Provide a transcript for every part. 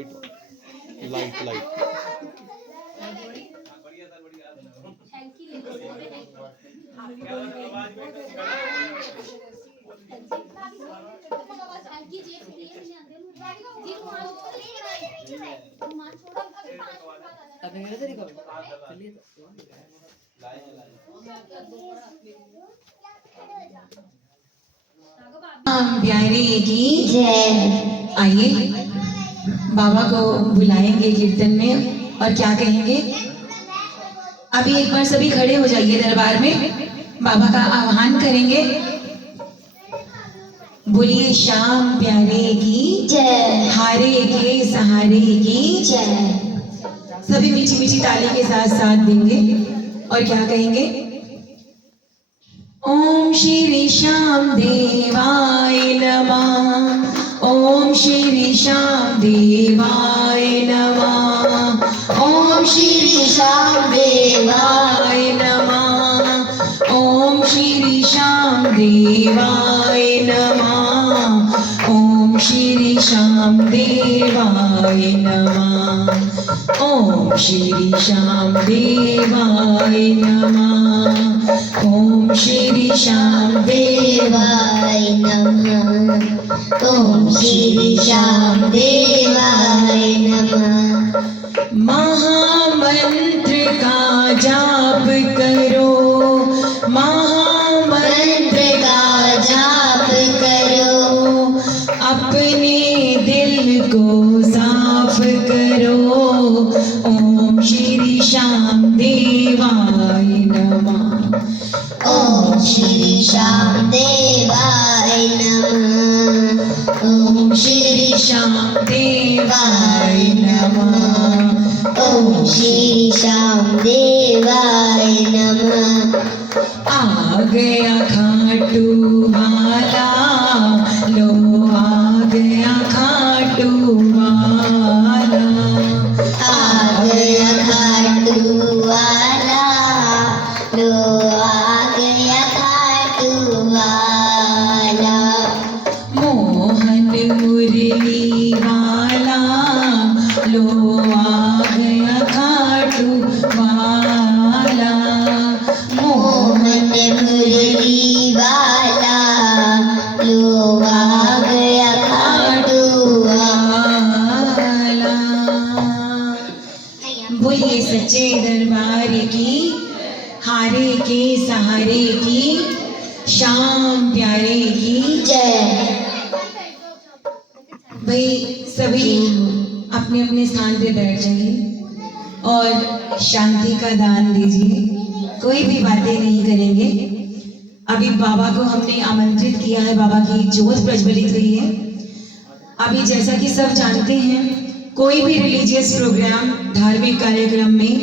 Light light light. प्यारे की जय। आइए बाबा को बुलाएंगे कीर्तन में और क्या कहेंगे। अभी एक बार सभी खड़े हो जाइए दरबार में, बाबा का आह्वान करेंगे। बोलिए श्याम प्यारे की जय, हारे के सहारे की जय। सभी मीठी मीठी ताली के साथ साथ देंगे और क्या कहेंगे। ओम श्री श्याम देवाय नमः, ओम श्री श्याम देवाय नमः, ओम श्री श्याम देवाय नमः, ओम श्री श्याम देवाय नमः, ओम श्री श्याम देवाय नमः, ओम श्री श्याम देवाय नमः, ओम श्री श्याम देवाय नमः, ओम श्री श्याम देवाय नमः। महामंत्र का जाप करो, महामंत्र का जाप करो, अपने दिल को साफ करो। ओम श्री श्याम देवाय नमः, ओम श्री श्याम देवाय नमः, ओम श्री श्याम देवाय नमः, ओम श्री श्याम देवाय नमः। आ गया खाटू वाला, लो आ गया खाटू वाला, आ गया खाटू वाला, लो आ गया खाटू वाला। मोहन मुरली वाला, लो आ गया खाटू वाला, मोहन मुरली वाला, लो आ गया खाटू वाला। बोलिए सच्चे दरबार की, हारे के सहारे की, श्याम प्यारे की जय। भाई सभी अपने अपने स्थान पे बैठ जाइए और शांति का दान दीजिए, कोई भी बातें नहीं करेंगे। अभी बाबा को हमने आमंत्रित किया है, बाबा की ज्योत प्रज्वलित हुई है। अभी जैसा कि सब जानते हैं, कोई भी रिलीजियस प्रोग्राम, धार्मिक कार्यक्रम में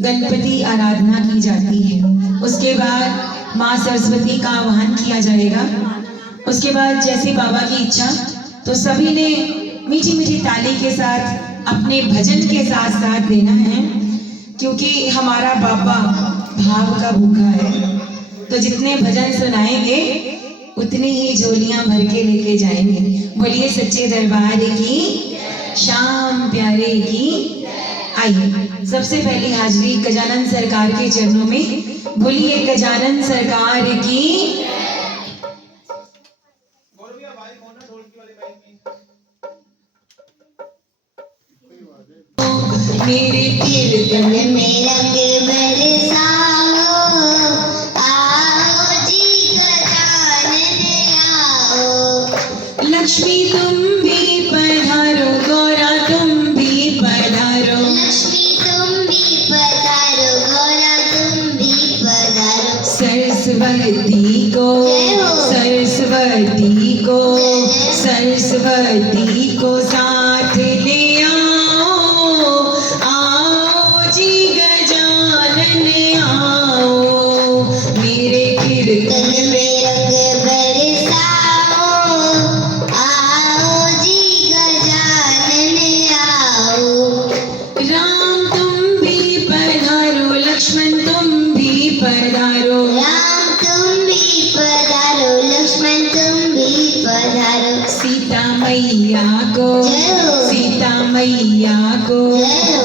गणपति आराधना की जाती है। उसके बाद माँ सरस्वती का आह्वान किया जाएगा। उसके बाद जैसे बाबा की इच्छा, तो सभी ने मीठी मीठी ताली के साथ अपने भजन के साथ साथ देना है, क्योंकि हमारा बाबा भाव का भूखा है। तो जितने भजन सुनाएंगे उतनी ही झोलियां भर के लेके जाएंगे। बोलिए सच्चे दरबार की, श्याम प्यारे की। आइए सबसे पहली हाजिरी गजानन सरकार के चरणों में। बोलिए गजानन सरकार की। मेरे कीर्तन में रंग बरसाओ, आओ जी गजानन आओ। लक्ष्मी तुम भी पधारो, गौरा तुम भी पधारो, लक्ष्मी तुम भी पधारो, गौरा तुम भी पधारो। सरस्वती को, सरस्वती को, सरस्वती को साथ ले सीता मैया मैया को,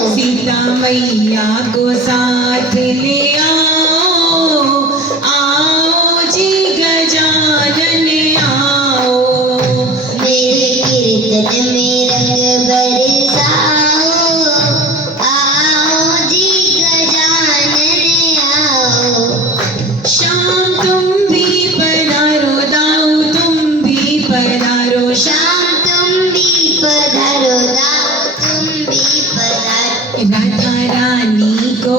सीता मैया को साथ ले आओ, आओ जी गजानन आओ। मेरे कीर्तन में रंग बरसाओ, आओ जी गजानन आओ। शाम तुम भी पधारो, दाऊ तुम भी पधारो, शाम तुम भी पधारो, दाऊ तुम भी पधारो। राधा रानी को,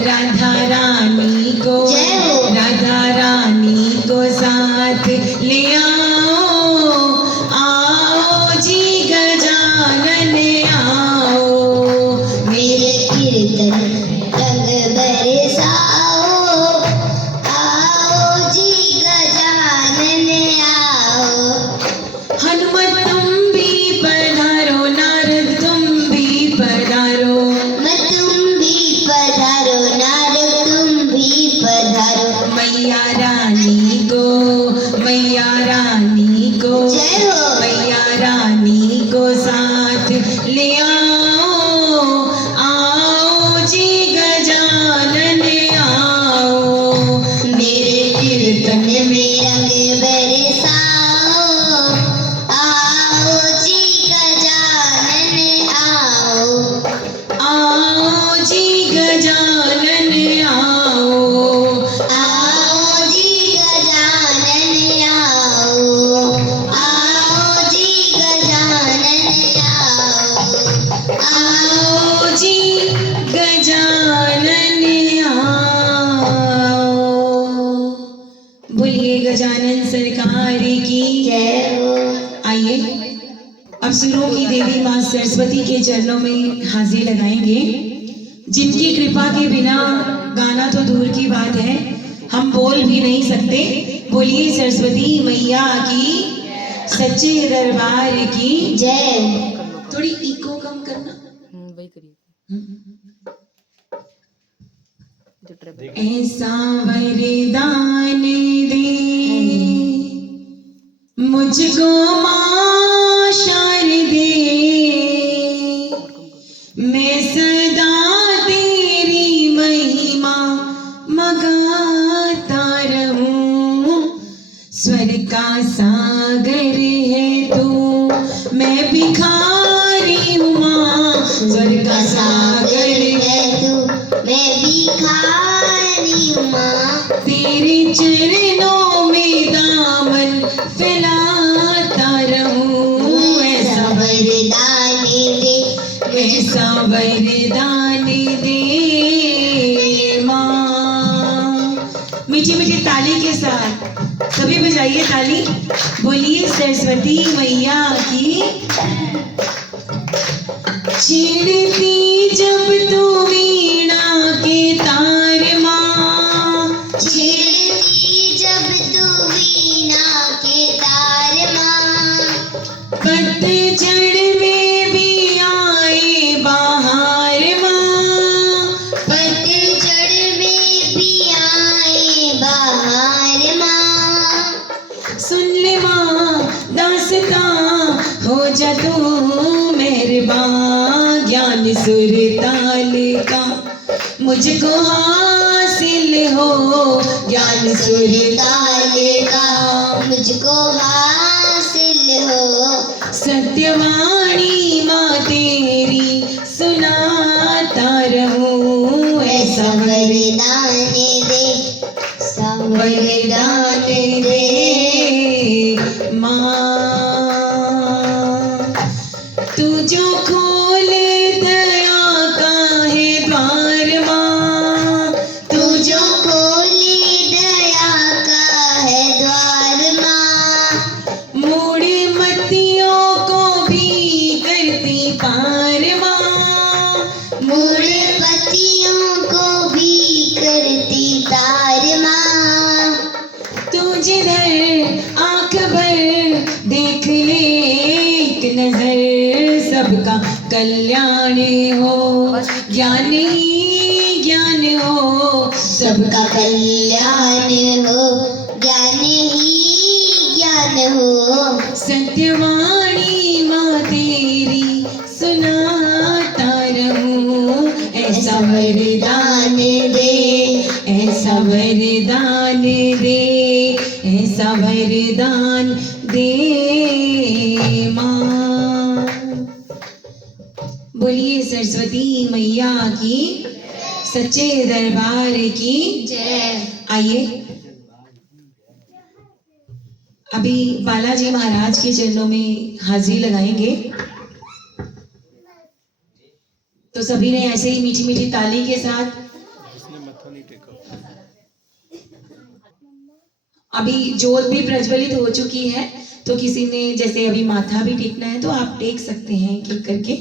राधा रानी को, जय हो। राधा रानी को साथ ले आओ, आओ जी गजानन आओ। मेरे कीर्तन रंग बरसाओ, आओ जी गजानन आओ। हनुमत तुम भी पधारो, नारद तुम भी पधारो, मैं तुम भी पधारो, नारद तुम भी पधारो। मैया रानी को, मैया रानी को, जय हो। मैया रानी को साथ ले आओ, आओ जी गजानन आओ। मेरे कीर्तन में रंग बरसाओ, आओ जी गजानन आओ। आओ जी गजानन आओ, आओ जी गजानन आओ, आओ जी गजानन आओ। आओ जी गजानन आओ। बोलिए गजानन सरकार की जय हो। आइए अब सुरों की देवी माँ सरस्वती के चरणों में हाजिर लगाएंगे, जिनकी कृपा के बिना गाना तो दूर की बात है, हम बोल भी नहीं सकते। बोलिए सरस्वती मैया की, सच्चे दरबार की जय। थोड़ी इको कम करना। वही करिए जो ट्रेवल। ऐसा वरदान दे मुझको माँ शारदे, मैं सदा तेरी महिमा मगाता रहूं। स्वर का सागर है तू, मैं भिखारी हूँ माँ, स्वर का सागर है तू, मैं भिखारी हूँ माँ। तेरे चरणों में दामन फैलाता रहूं। ऐसा वरदान दे, ऐसा वरदान दे माँ। मीठी मीठी ताली के साथ सभी बजाइए ताली। बोलिए सरस्वती मैया की। छेड़ती जब तू वीणा के तार माँ, छेड़ती जब तू वीणा के तार माँ। पतझड़ में भी आए बहार माँ, पतझड़ में भी आए बहार माँ। सुन ले माँ दास्तां, हो जा तू मेहरबान। ज्ञान सुर ताल का मुझको हासिल हो, ज्ञान सुर ताल का मुझको हासिल हो। सत्यवाणी माँ तेरी सुनाता रहूं। ऐसा वरदान दे, वरदान दे माँ। तू जो खोले दया का है द्वार माँ, तू जो खोले दया का है द्वार माँ। मूढ़ मतियों को भी करती पार माँ, मूढ़ पतियों को भी करती तार माँ। तू जिधर आंख भर देख ले एक नजर, सबका कल्याण हो, ज्ञान ही ज्ञान हो, सबका कल्याण हो, ज्ञान ही ज्ञान हो। सत्यवाणी माँ तेरी सुना वरदान दे, ऐसा वरदान दे, ऐसा वरदान दे माँ। बोलिए सरस्वती मैया की, सच्चे दरबार की जय। आइए अभी बालाजी महाराज के चरणों में हाजिरी लगाएंगे। तो सभी ने ऐसे ही मीठी मीठी ताली के साथ अभी ज्योत भी प्रज्वलित हो चुकी है, तो किसी ने जैसे अभी माथा भी टेकना है तो आप टेक सकते हैं एक एक करके।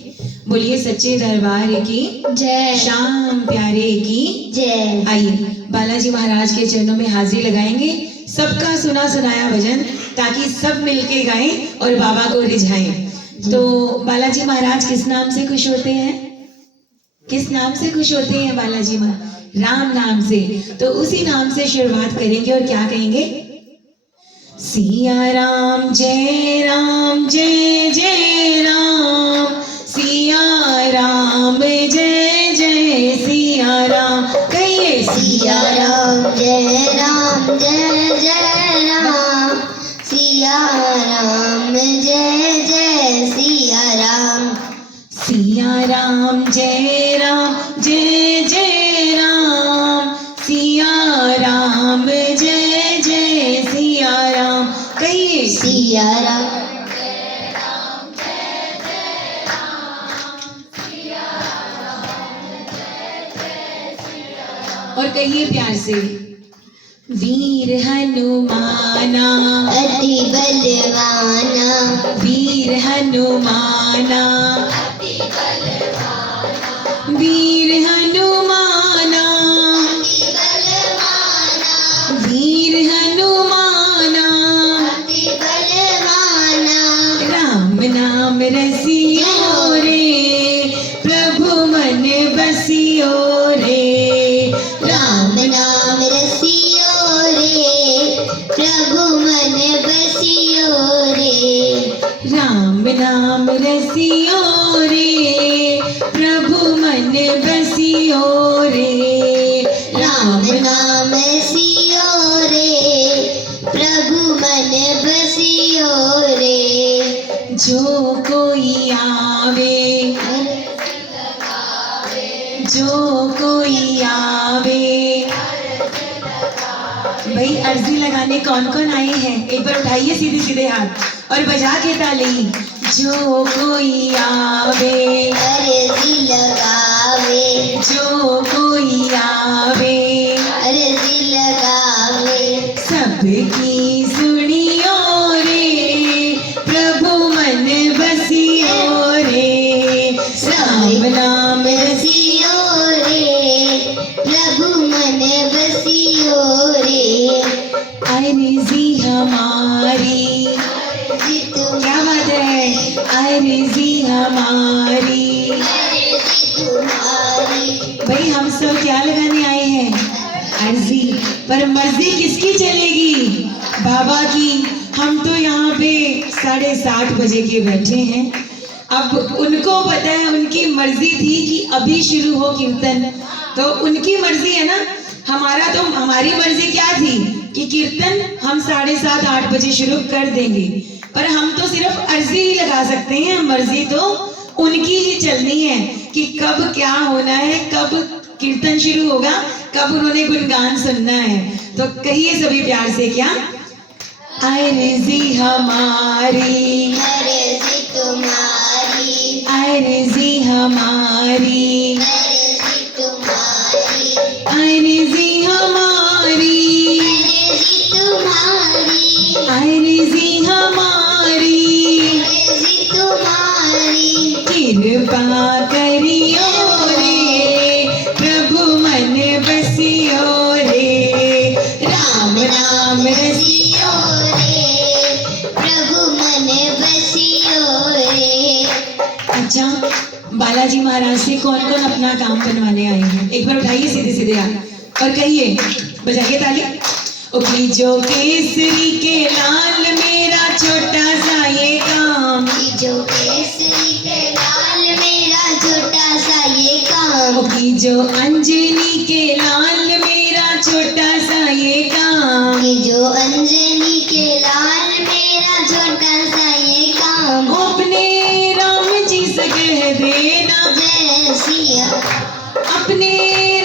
बोलिए सच्चे दरबार की जय। श्याम प्यारे की जय। आइए बालाजी महाराज के चरणों में हाजिरी लगाएंगे, सबका सुना सुनाया भजन, ताकि सब मिलके गाएं और बाबा को रिझाएं। तो बालाजी महाराज किस नाम से खुश होते हैं? किस नाम से खुश होते हैं बालाजी महाराज? राम नाम से। तो उसी नाम से शुरुआत करेंगे और क्या कहेंगे? सिया राम जय जय राम, सिया राम जय जय सिया राम। कहिए सिया राम जय जय राम, सिया राम जय जय सिया राम। सिया राम जय जय राम, सिया राम जय जय सिया राम। कहिए सिया राम और कहिए प्यार से, वीर हनुमाना अति बलवाना, वीर हनुमाना वीर हनुमाना वीर हनुमाना, अति बलवाना, राम नाम रसियो रे, प्रभु मन बसियो रे, राम नाम रसियो रे, प्रभु मन बसियो रे। राम नाम रसियो रे, प्रभु मन बसियो रे, राम नाम रसियो रे, प्रभु मन बसियो रे। जो कोई आवे, जो कोई आवे। भाई अर्जी लगाने कौन कौन आए हैं? एक बार उठाइए सीधे सीधे हाथ और बजा के ताली। जो कोई आवे, अर्जी लगावे, जो कोई आवे, अर्जी लगावे। सबकी सुनियो रे, प्रभु मन बसियो रे, राम नाम रसियो रे, प्रभु मन बसियो रे। अर्जी हमारी, अर्जी क्या बात है? अर्जी हमारी। तुम्हारी, भाई हम सब क्या लगाने आए हैं? अर्जी। पर मर्जी किसकी चलेगी? बाबा की। हम तो यहाँ पे 7:30 बजे के बैठे हैं। अब उनको पता है, उनकी मर्जी थी कि अभी शुरू हो कीर्तन, तो उनकी मर्जी है ना। हमारी मर्जी क्या थी कि कीर्तन हम 7:30-8 बजे शुरू कर देंगे, पर हम तो सिर्फ अर्जी ही लगा सकते हैं। मर्जी तो उनकी ही चलनी है कि कब क्या होना है, कब कीर्तन शुरू होगा, कब उन्होंने गुणगान सुनना है। तो कहिए सभी प्यार से, क्या? अर्जी हमारी, अर्जी तुम्हारी, अर्जी हमारी, अर्जी तुम्हारी, अर्जी हमारी, अर्जी तुम्हारी, अर्जी हमारी। अर्जी तुम्हारी। कृपा करियो रे, प्रभु मन बसियो रे, राम नाम रसियो। रे, प्रभु मन बसियो रे। अच्छा, बालाजी महाराज से कौन कौन अपना काम बनवाने आए हैं? एक बार उठाइए सीधे सीधे हाथ और कहिए, बजाइए ताली। ओ जो केसरी के लाल मेरा छोटा सा ये काम, जो केसरी के लाल मेरा छोटा सा ये काम। ओ जो अंजनी के लाल मेरा छोटा सा ये काम, कि जो अंजनी के लाल मेरा छोटा सा ये काम, अपने राम जी से कह देना, जय सिया अपने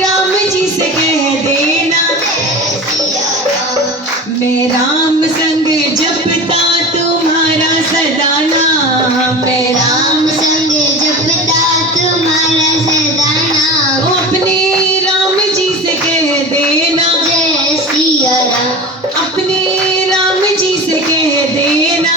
राम जी से कह देना, जय सिया राम। मैं राम संग जपता तुम्हारा सदा नाम, मैं राम संग जपता तुम्हारा सदा नाम, अपने राम जी से कह देना, जय सिया राम। अपने राम जी से कह देना,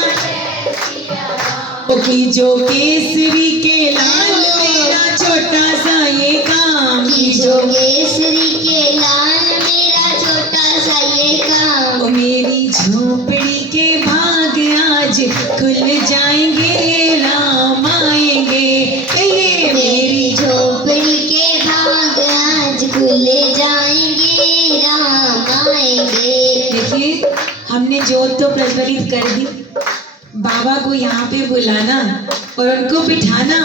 कि जो केसरी के लाल मेरा छोटा सा ये काम, कि जो केसरी के लाल मेरा छोटा सा ये काम, ओ मेरी झोपड़ी के भाग आज खुल जाएंगे, राम आएंगे, ये मेरी झोपड़ी के भाग आज खुल जाएंगे, राम आएंगे। देखिए हमने जोत तो प्रज्वलित कर दी, बाबा को यहाँ पे बुलाना और उनको बिठाना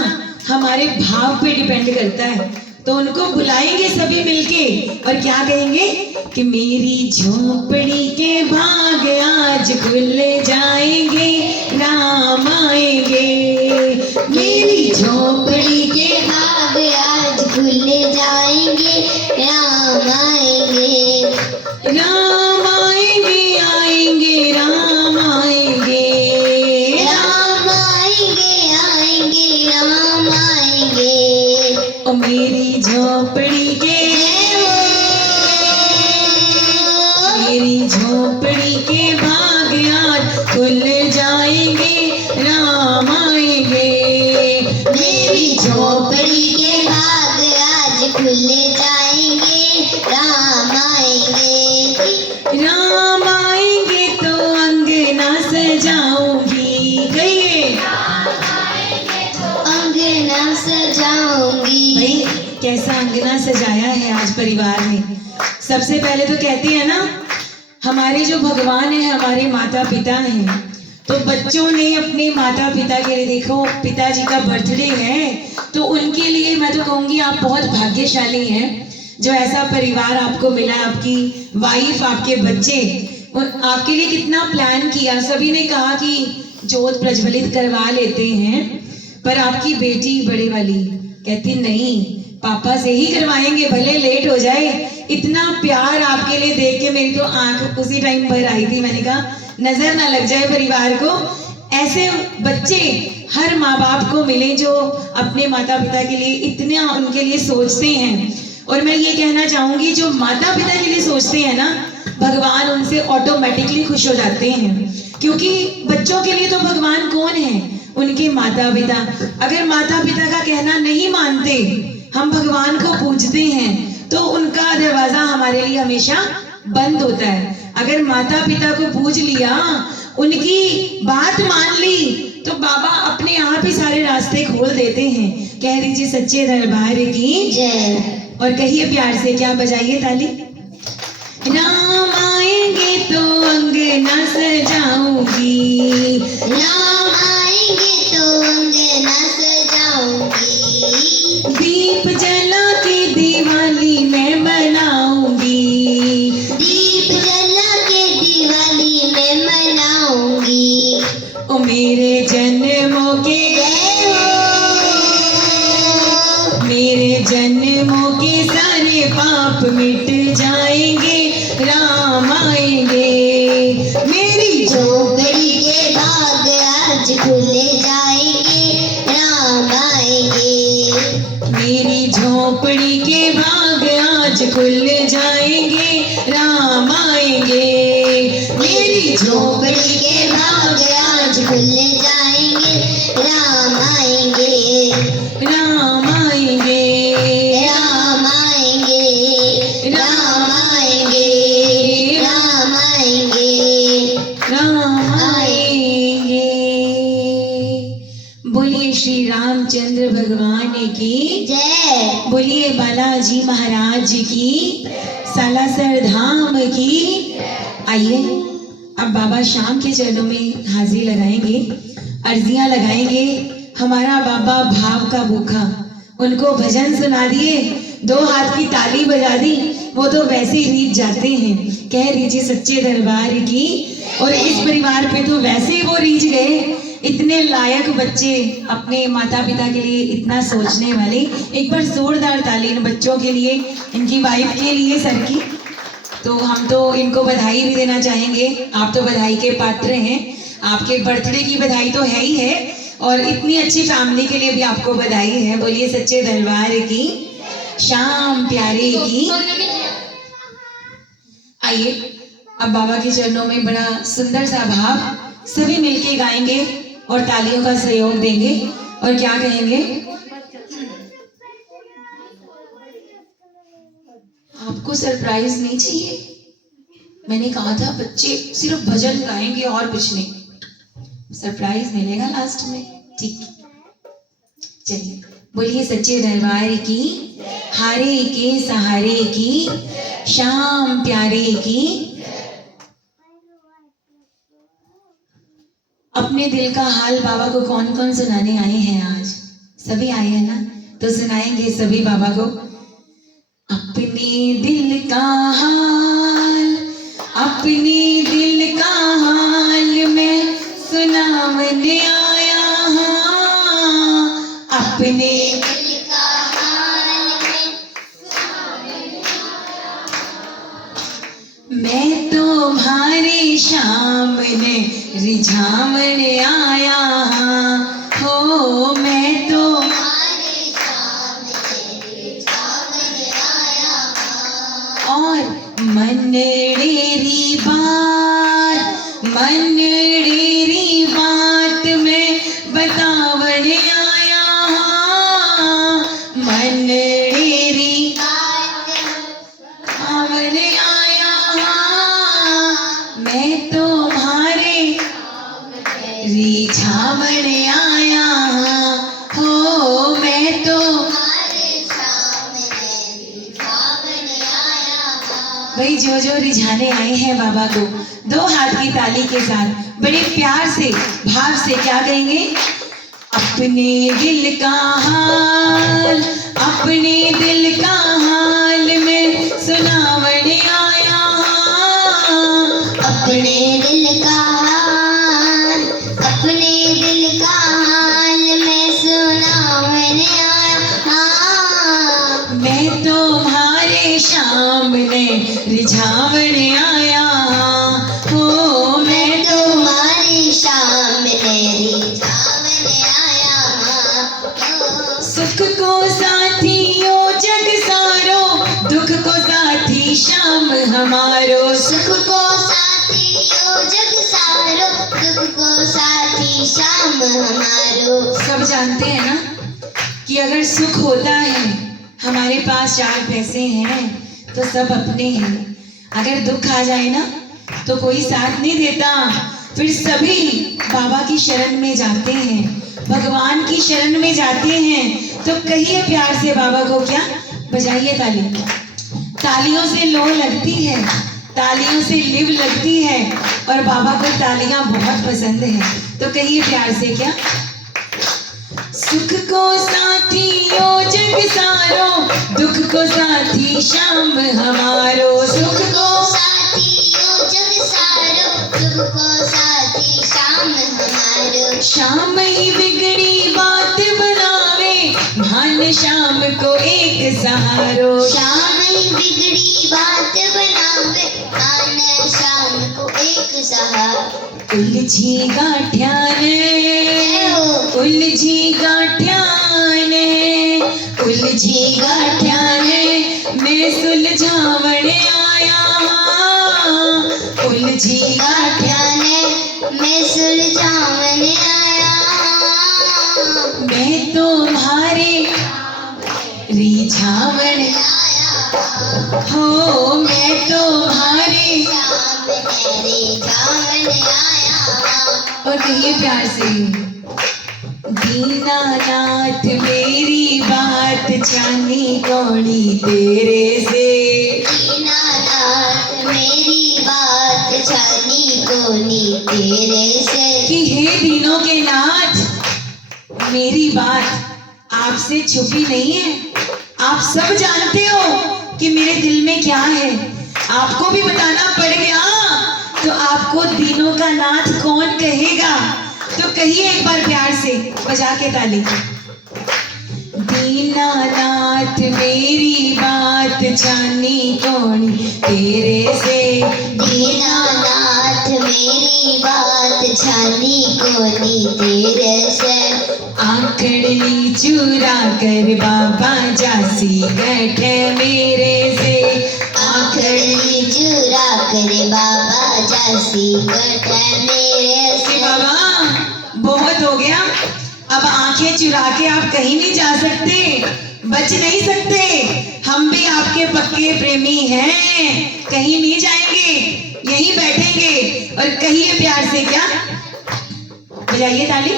हमारे भाव पे डिपेंड करता है। तो उनको बुलाएंगे सभी मिलके और क्या कहेंगे कि मेरी झोपड़ी के भाग आज खुल जाएंगे, राम आएंगे, मेरी झोपड़ी के के भाग आज खुल जाएंगे, राम आएंगे। राम आएंगे, आएंगे राम आएंगे, राम आएंगे, आएंगे राम आएंगे। ओ मेरी झोपड़ी के, मेरी झोपड़ी के भाग आज खुल जाएंगे, राम आएंगे, मेरी झोपड़ी के भाग आज खुल जाएंगे, राम आएंगे। राम आएंगे तो अंगना सजाऊंगी, कहिए अंगना सजाऊंगी। भाई कैसा अंगना सजाया है आज परिवार ने। सबसे पहले तो कहते हैं ना, हमारे जो भगवान है हमारे माता पिता हैं, तो बच्चों ने अपने माता पिता के लिए, देखो पिताजी का बर्थडे है तो उनके लिए मैं तो कहूँगी आप बहुत भाग्यशाली हैं जो ऐसा परिवार आपको मिला, आपकी वाइफ, आपके बच्चे, और आपके लिए कितना प्लान किया। सभी ने कहा कि जोत प्रज्वलित करवा लेते हैं, पर आपकी बेटी बड़े वाली कहती नहीं, पापा से ही करवाएंगे, भले लेट हो जाए। इतना प्यार आपके लिए देख के मेरी तो आंख उसी टाइम भर आई थी। मैंने कहा नजर ना लग जाए परिवार को। ऐसे बच्चे हर माँ बाप को मिले जो अपने माता पिता के लिए इतना उनके लिए सोचते हैं। और मैं ये कहना चाहूंगी, जो माता पिता के लिए सोचते हैं ना, भगवान उनसे ऑटोमेटिकली खुश हो जाते हैं, क्योंकि बच्चों के लिए तो भगवान कौन है, उनके माता पिता। अगर माता पिता का कहना नहीं मानते, हम भगवान को पूजते हैं, तो उनका दरवाजा हमारे लिए हमेशा बंद होता है। अगर माता पिता को पूज लिया, उनकी बात मान ली, तो बाबा अपने आप ही सारे रास्ते खोल देते हैं। कह दीजिए सच्चे दरबार की जय। और कहिए प्यार से, क्या बजाइए ताली। राम आएंगे तो अंगना सजाऊंगी, राम आएंगे तो अंगना सजाऊंगी, दीप जला के दिवाली मैं मनाऊंगी, दीप जला के दिवाली मैं मनाऊंगी। ओ मेरे जन्मों के, मेरे जन्मों के सारे पाप मिट जाएंगे, राम आएंगे, मेरी झोपड़ी के भाग आज खुल जाएंगे, राम आएंगे, मेरी झोपड़ी के भाग आज खुल जाएंगे, राम आएंगे, मेरी झोपड़ी के भाग आज खुल जाएंगे, राम आएंगे, राम आएंगे, राम आएंगे, राम आएंगे, राम आएंगे, राम आएंगे। बोलिए श्री रामचंद्र भगवान की जय। बोलिए बालाजी महाराज की, सालासर धाम की। आइए अब बाबा शाम के चरणों में हाजिरी लगाएंगे, अर्जियां लगाएंगे। हमारा बाबा भाव का भूखा, उनको भजन सुना दिए, 2 हाथ की ताली बजा दी, वो तो वैसे ही रीझ जाते हैं। कह दीजिए सच्चे दरबार की। और इस परिवार पे तो वैसे ही वो रीझ गए। इतने लायक बच्चे, अपने माता पिता के लिए इतना सोचने वाले। एक बार जोरदार ताली इन बच्चों के लिए, इनकी वाइफ के लिए सर की। तो हम तो इनको बधाई भी देना चाहेंगे। आप तो बधाई के पात्र हैं। आपके बर्थडे की बधाई तो है ही है, और इतनी अच्छी फैमिली के लिए भी आपको बधाई है। बोलिए सच्चे दरबार की, श्याम प्यारे की। आइए अब बाबा के चरणों में बड़ा सुंदर सा भाव सभी मिलके गाएंगे और तालियों का सहयोग देंगे। और क्या कहेंगे? आपको सरप्राइज नहीं चाहिए? मैंने कहा था बच्चे सिर्फ भजन गाएंगे और कुछ नहीं। सरप्राइज मिलेगा लास्ट में, ठीक? चलिए बोलिए सच्चे दरबार की, हारे के सहारे की, श्याम प्यारे की। अपने दिल का हाल बाबा को कौन कौन सुनाने आए हैं आज? सभी आए हैं ना? तो सुनाएंगे सभी बाबा को अपने दिल का हाल। अपने दिल का हाल मैं सुनाने आया हूँ। अपने दिल का हाल मैं तुम्हारे सामने रिझावन आया हो। मैं तो हमारे सामने जावन आया और मनडेरी बात मैं बतावन आया हूँ। मनडेरी बतावन आया हूँ। मैं तुम्हारे रिझावन आया हो। मैं तो हमारे सामने जावन आया भाई जो रिझाने आए हैं बाबा को 2 हाथ की ताली के साथ बड़े प्यार से, भाव से क्या कहेंगे? अपने दिल का हाल, अपने दिल का हाल में सुनावन आया हूँ। अपने दिल का हाल, अपने दिल का हाल मैं सुनावन आया हाँ। मैं तुम्हारे सामने रिझावन आया हो। मैं तुम्हारे सामने रिझावन आया हाँ। सुख को साथियों जग सारो, दुख को साथी श्याम हमारो। सुख को साथी ओ जग सारो, दुख को साथी श्याम हमारो। सब जानते हैं ना कि अगर सुख होता है, हमारे पास 4 पैसे हैं तो सब अपने हैं। अगर दुख आ जाए ना तो कोई साथ नहीं देता। फिर सभी बाबा की शरण में जाते हैं, भगवान की शरण में जाते हैं। तो कहिए प्यार से बाबा को, क्या बजाइए ताली। तालियों से लो लगती है, तालियों से लिव लगती है, और बाबा को तालियां बहुत पसंद है। तो कहिए प्यार से, क्या? सुख को साथी ओ जग सारो, दुख को साथी श्याम हमारो। सुख को साथी ओ जग सारो, दुख को साथी श्याम हमारो। श्याम ही बिगड़ी बात बनावे, मान श्याम को एक सहारो। श्याम ही बिगड़ी बात बनावे, मान श्याम को एक सहारो। उलझी गांठ्याने, उलझी गांठ्याने, उलझी गांठ्याने मैं सुलझावन आया। उलझी गांठ्याने मैं सुलझावन आया। मैं तुम्हारे रिझावन हो। मैं तुम्हारे रिझावन आया। और कहिए प्यार से, दीनानाथ मेरी बात जानी कौड़ी तेरे से। दीनानाथ मेरी बात जानी कोनी तेरे से। कि हे दीनों के नाथ, मेरी बात आपसे छुपी नहीं है, आप सब जानते हो कि मेरे दिल में क्या है, आपको भी बताना पड़ गया। तो आपको दीनों का नाथ कौन कहेगा? तो कहिए एक बार प्यार से बजा के ताली। दीनानाथ मेरी बात जानी कौन तेरे से, दीनानाथ मेरी बात जानी कोनी तेरे से, आंकड़नी चुरा कर बाबा जासी गठ मेरे से, आखड़ी चुरा कर बाबा जासी गठ मेरे कि से। बाबा बहुत हो गया, अब आंखें चुरा के आप कहीं नहीं जा सकते, बच नहीं सकते। हम भी आपके पक्के प्रेमी हैं, कहीं नहीं जाएंगे, यहीं बैठेंगे। और कहिए प्यार से क्या, बजाइए ताली।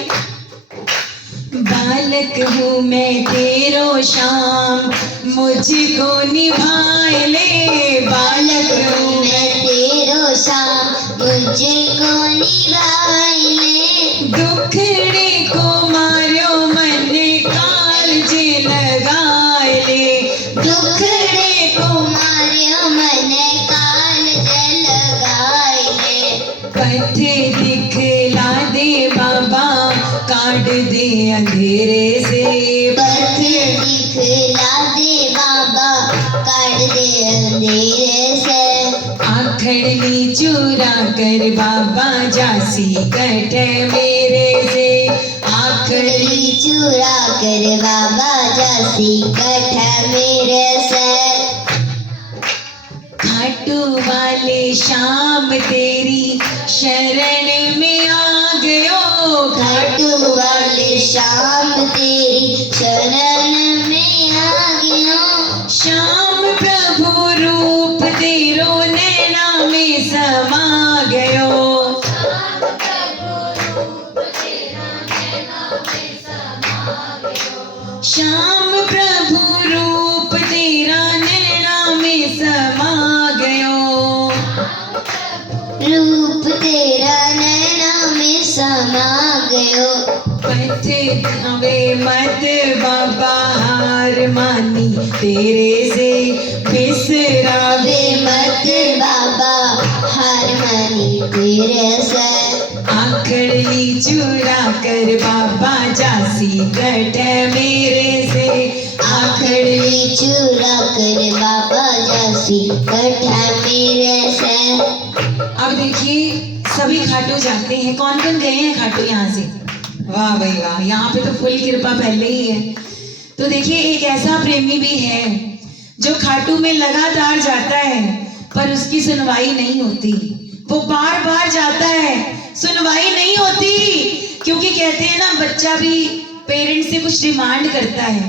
बालक हूँ मैं तेरो श्याम, मुझको निभाए ले, बालक हूँ मैं तेरो श्याम, मुझको निभाए ले, दुखड़े को मार्यो मन कालजे लगाए ले, दुखड़े को मार्यो मन कालजे लगाए ले, पथ दिखला दे बाबा, काट दे अंधेरे से, पथ दिखला दे बाबा, काट दे अंधेरे से, आखड़नी चुरा कर बाबा जासी गठ मेरे से, आखड़ी आखड़ी चुरा कर बाबा जासी गठ मेरे से, खाटू वाले शाम तेरी शरण में आ गयो, खाटू वाले शाम तेरी शरण में आ गया, श्याम प्रभु रूप तेरो नैना में समा गयो, श्याम प्रभु रूप तेरा नैना में समा गयो, रूप तेरा नैना में समा गयो, पथ हवे मत बाबा हार मानी तेरे से, बिसरावे वे मत बाबा हार मानी तेरे से, आखड़ी चुरा कर बाबा जासी गठ मेरे से, आखड़ी चुरा कर बाबा जासी गठ मेरे से। अब देखिए सभी खाटू जाते हैं, कौन कौन गए हैं खाटू यहाँ से? वाह भाई वाह, यहाँ पे तो फुल कृपा पहले ही है। तो देखिए एक ऐसा प्रेमी भी है जो खाटू में लगातार जाता है पर उसकी सुनवाई नहीं होती, वो बार बार जाता है, सुनवाई नहीं होती, क्योंकि कहते हैं ना बच्चा भी पेरेंट्स से कुछ डिमांड करता है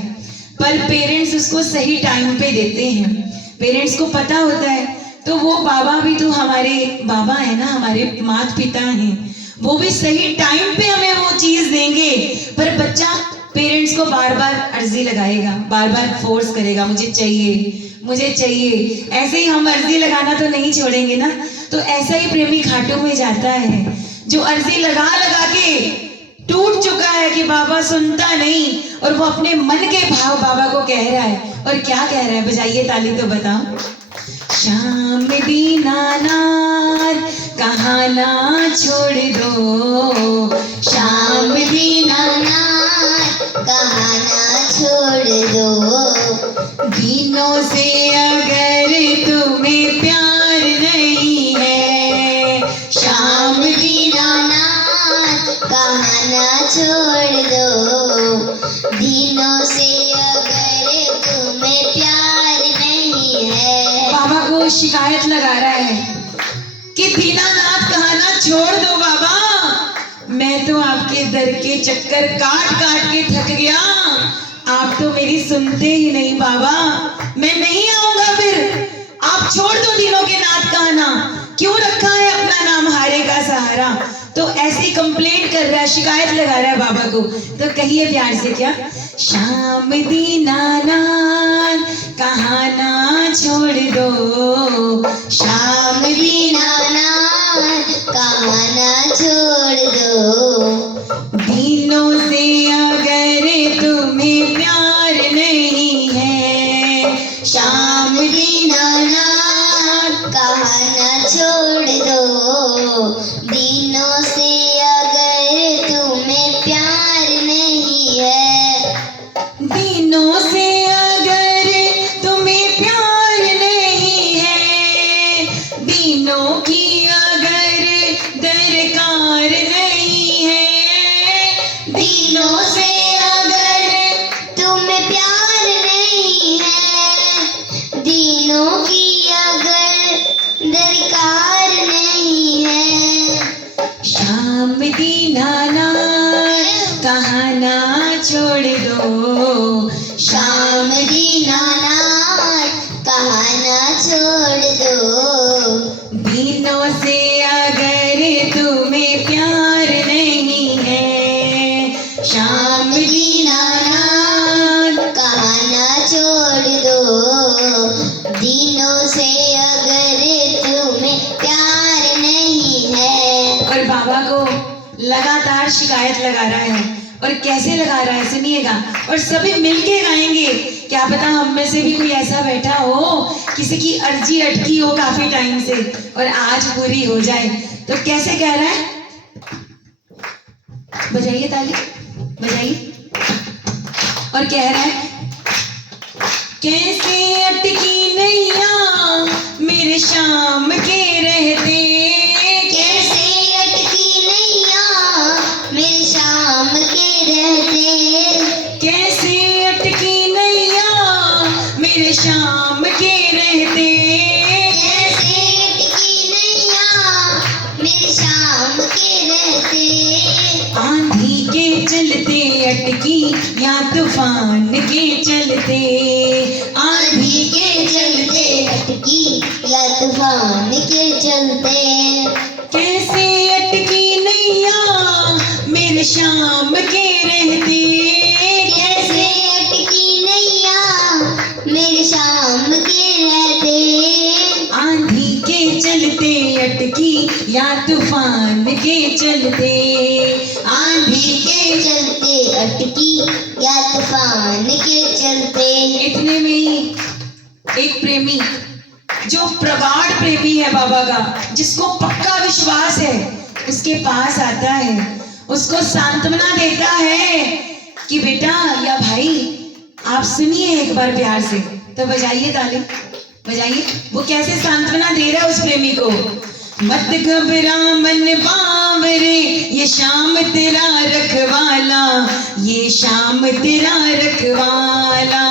पर पेरेंट्स उसको सही टाइम पे देते हैं, पेरेंट्स को पता होता है। तो वो बाबा भी तो हमारे बाबा है ना, हमारे माता पिता हैं, वो भी सही टाइम पे हमें वो चीज देंगे, पर बच्चा पेरेंट्स को बार बार अर्जी लगाएगा, बार बार फोर्स करेगा, मुझे चाहिए मुझे चाहिए। ऐसे ही हम अर्जी लगाना तो नहीं छोड़ेंगे ना। तो ऐसा ही प्रेमी खाटू में जाता है जो अर्जी लगा लगा के टूट चुका है कि बाबा सुनता नहीं, और वो अपने मन के भाव बाबा को कह रहा है। और क्या कह रहा है, बजाइए ताली तो बताओ। श्याम दीनानाथ कहाँ ना छोड़ दो, श्याम दीनानाथ कहाँ ना छोड़ दो, दीनों से अगर तुम्हें प्यार नहीं है, श्याम दीनानाथ कहाँ ना छोड़ दो, दीनों से अगर तुम्हें प्यार नहीं है। बाबा को शिकायत लगा रहा है कि दीनानाथ कहाँ ना छोड़ दो बाबा, मैं तो आपके दर के चक्कर काट काट के थक गया, आप तो मेरी सुनते ही नहीं बाबा, मैं नहीं आऊंगा फिर, आप छोड़ दो दीनों के नाथ का आना, क्यों रखा है अपना नाम हारे का सहारा। तो ऐसी कंप्लेंट कर रहा है, शिकायत लगा रहा है बाबा को। तो कहिए प्यार से क्या, श्याम दीनानाथ कहाँ ना छोड़ दो, श्याम दीनानाथ कहाँ ना छोड़ दो, दीनों से अगर तुम्हें प्यार नहीं है, दीनानाथ कहाँ ना छोड़ दो। दीनों से अगर तुम्हें प्यार नहीं है, श्याम दीनानाथ कहाँ ना छोड़ दो। दीनों से अगर तुम्हें प्यार नहीं है। और बाबा को लगातार शिकायत लगा रहा है, और कैसे लगा रहा है सुनिएगा, और सभी मिलके गाएंगे। क्या पता हम में से भी कोई ऐसा बैठा हो किसी की अर्जी अटकी हो काफी टाइम से और आज पूरी हो जाए। तो कैसे कह रहा है, बजाइए ताली बजाइए, और कह रहा है कैसे अटकी नैया मेरे श्याम के रहते, कैसे अटकी नैया मेरे श्याम के रहते। कैसे अटकी नैया मेरे श्याम के रहते, कैसे अटकी नैया मेरे श्याम के रहते। आंधी के चलते अटकी या तूफान के चलते, आंधी के चलते अटकी या तूफान के चलते। कैसे अटकी नैया मेरे श्याम के रहते, कैसे अटकी नैया मेरे श्याम के रहते। आंधी के चलते अटकी या तूफान के चलते, आंधी के चलते अटकी या तूफान के चलते। इतने में ही एक प्रेमी जो प्रगाढ़ प्रेमी है बाबा का, जिसको पक्का विश्वास है, उसके पास आता है, उसको सांत्वना देता है कि बेटा या भाई आप सुनिए एक बार प्यार से। तो बजाइए ताली बजाइए। वो कैसे सांत्वना दे रहा है उस प्रेमी को, मत घबरा मन बावरे ये शाम तेरा रखवाला, ये शाम तेरा रखवाला।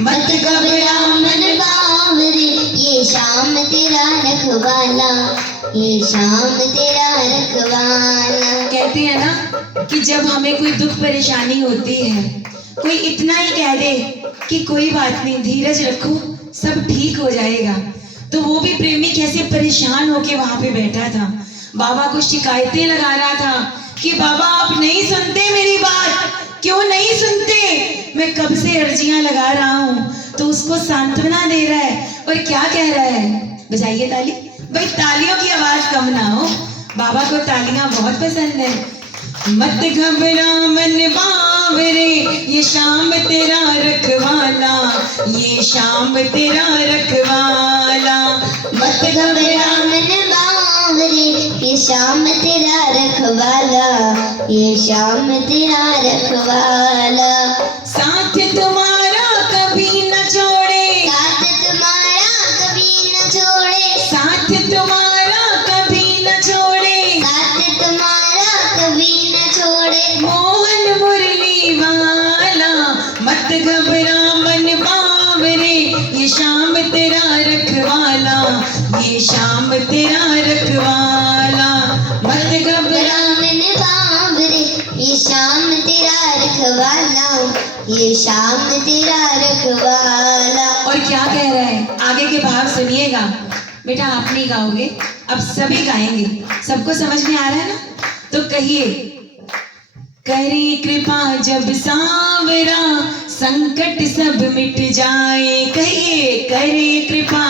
मत घबरा मन बावरे ये शाम तेरा रखवाला, ये शाम तेरा रखवाला। कहते हैं ना कि जब हमें कोई दुख परेशानी होती है, कोई इतना ही कह दे कि कोई बात नहीं धीरज रखो सब ठीक हो जाएगा, तो वो भी प्रेमी कैसे परेशान होके वहां पे बैठा था, बाबा को शिकायतें लगा रहा था कि बाबा आप नहीं सुनते मेरी बात, क्यों नहीं सुनते, मैं कब से अर्जियां लगा रहा हूँ। तो उसको सांत्वना दे रहा है और क्या कह रहा है, बजाइए ताली भाई, तालियों की आवाज कम ना हो, बाबा को तालियां बहुत पसंद है। मत घबरा मन बावरे ये शाम तेरा रखवाला, ये शाम तेरा रखवाला। मत घबरा मन बावरे ये शाम तेरा रखवाला, ये शाम तेरा रखवाला। साथ तुम्हारा कभी न छोड़े, साथ तुम्हारा कभी न छोड़े, साथ तुम्हारा कभी न छोड़े, साथ तुम्हारा कभी न छोड़े। मोहन मुरली वाला। मत घबरा मन बावरे ये शाम तेरा रखवाला, ये शाम तेरा रखवाला। मत घबरा मन बावरे ये शाम तेरा रखवाला, ये शाम तेरा रखवाला। और क्या कह रहा है आगे के भाव सुनिएगा। बेटा आप नहीं गाओगे, अब सभी गाएंगे, सबको समझ में आ रहा है ना, तो कहिए, करे कृपा जब सांवरा संकट सब मिट जाए, कहिए करे कृपा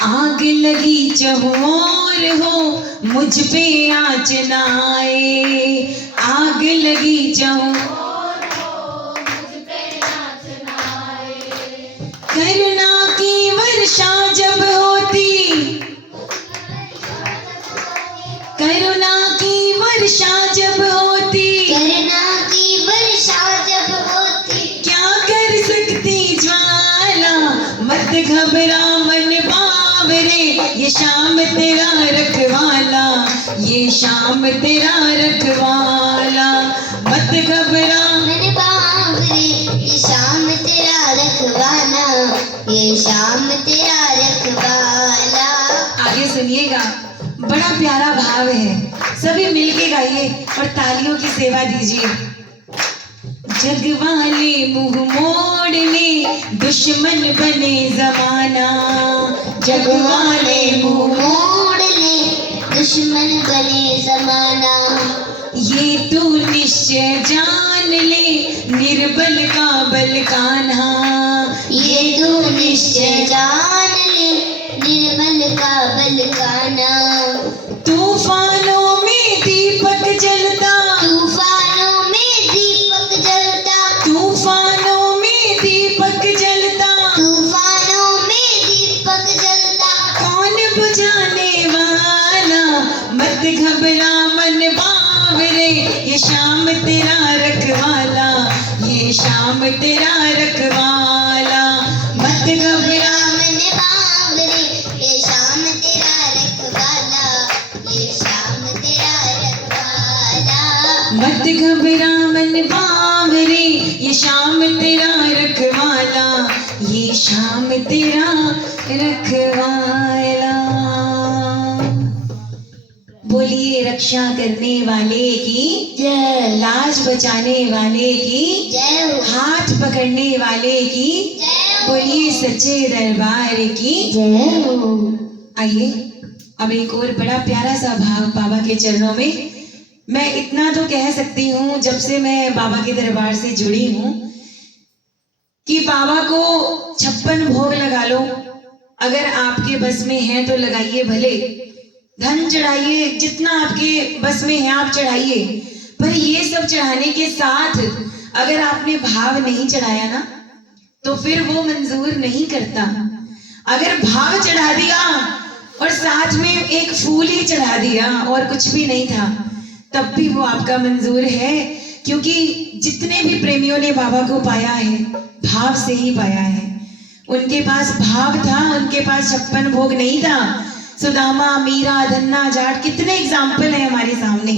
आग लगी चहुओर हो मुझ पे आँच ना आए, आग लगी चहुओर हो मुझ पे आँच ना आए। करुणा की वर्षा जब होती, करुणा की वर्षा जब होती, करुणा की वर्षा जब होती, क्या कर सकती ज्वाला। मत घबरा मन बावरे ये शाम तेरा रखवाला, ये शाम तेरा रखवाला। मत घबरा मन बावरे ये शाम तेरा रखवाला, ये शाम तेरा रखवाला। आगे सुनिएगा, बड़ा प्यारा भाव है, सभी मिलके गाइए और तालियों की सेवा दीजिए। जग वाले मुंह मोड़ ले, दुश्मन बने जमाना। जग वाले मुंह मोड़ ले, दुश्मन बने जमाना। ये तू निश्चय जान ले, निर्बल का बल कान्हा। ये तू निश्चय जान ले, निर्मल का बल कान्हा। तूफानों में दीपक जलता, तूफानों में दीपक जलता, तूफानों में दीपक जलता, तूफानों में दीपक जलता। कौन बुझाने वाला, मत घबरा मन बावरे, ये शाम तेरा रखवाला, ये शाम तेरा रखवाला। मत घबरा मन बावरे, ये शाम तेरा रखवाला, ये शाम तेरा रखवाला। मत घबरा मन बावरे, ये शाम तेरा रखवाला, ये शाम तेरा रखवाला। बोलिए रक्षा करने वाले की जय, लाज बचाने वाले की, जय हो, हाथ पकड़ने वाले की, जय हो, बोलिए सच्चे दरबार की जय हो। आइए अब एक और बड़ा प्यारा सा भाव बाबा के चरणों में। मैं इतना तो कह सकती हूँ जब से मैं बाबा के दरबार से जुड़ी हूँ कि बाबा को 56 भोग लगा लो, अगर आपके बस में है तो लगाइए, भले धन चढ़ाइए, जितना आपके बस में है आप चढ़ाइए, पर ये सब चढ़ाने के साथ अगर आपने भाव नहीं चढ़ाया ना तो फिर वो मंजूर नहीं करता। अगर भाव चढ़ा दिया और साथ में एक फूल ही चढ़ा दिया और कुछ भी नहीं था, तब भी वो आपका मंजूर है, क्योंकि जितने भी प्रेमियों ने बाबा को पाया है भाव से ही पाया है। उनके पास भाव था, उनके पास 56 भोग नहीं था। सुदामा, मीरा, धन्ना, जाट, कितने एग्जाम्पल हैं हमारे सामने।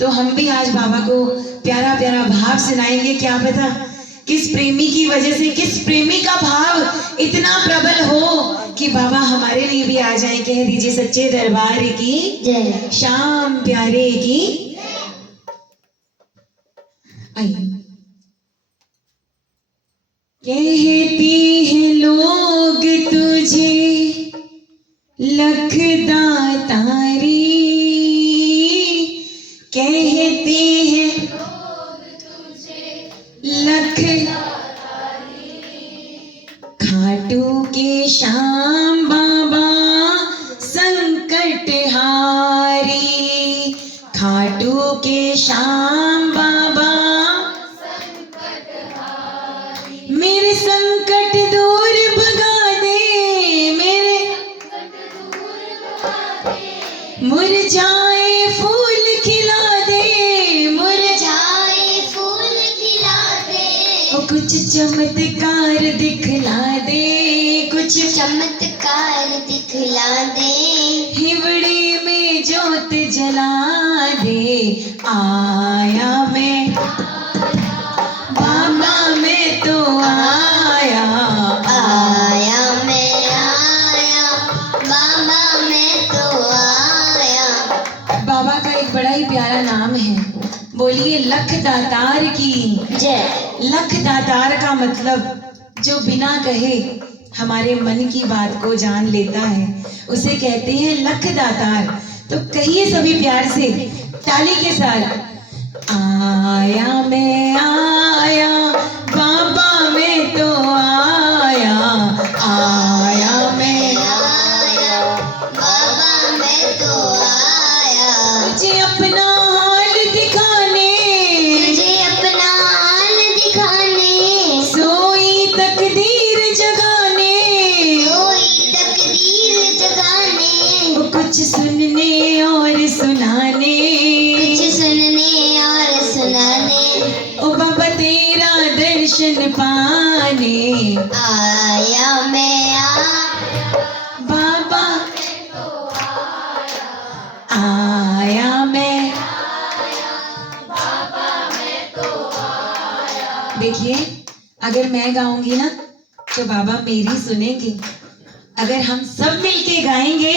तो हम भी आज बाबा को प्यारा प्यारा भाव सुनाएंगे। क्या पता किस प्रेमी की वजह से, किस प्रेमी का भाव इतना प्रबल हो कि बाबा हमारे लिए भी आ जाए। कह दीजिए सच्चे दरबार की जय, शाम प्यारे की। आइए। कहते हैं लोग तुझे लख दातारी, कहते हैं लख खाटू के श्याम बाबा संकट हारी, खाटू के श्याम बाबा मेरे संकट दूर भगा दे, मेरे मुरझाए फूल खिला दे, मुरझाए फूल खिला दे, ओ कुछ चमत्कार दिखला दे, कुछ चमत्कार दिखला दे, हिवड़े में जोत जला दे। आया मैं बाबा, मैं तो आया, आया मैं आया, बाबा मैं तो आया। बाबा का एक बड़ा ही प्यारा नाम है, बोलिए लख दातार की जय। लख दातार का मतलब जो बिना कहे हमारे मन की बात को जान लेता है, उसे कहते हैं लख दातार। तो कहिए सभी प्यार से ताली के साथ, आया मैं आया, बाबा मैं तो आया, आया मैं आया, बाबा मैं तो आया। मुझे अपना हाल दिखाने, मुझे अपना हाल दिखाने, सोई तकदीर जगाने, कोई तकदीर जगाने, कुछ सुनने और सुनाने, कुछ सुनने और सुनाने, ओ बाबा तेरा दर्शन पाने। आया मैं बाबा आया मैं, देखिए अगर मैं गाऊंगी ना तो बाबा मेरी सुनेंगे, अगर हम सब मिलके गाएंगे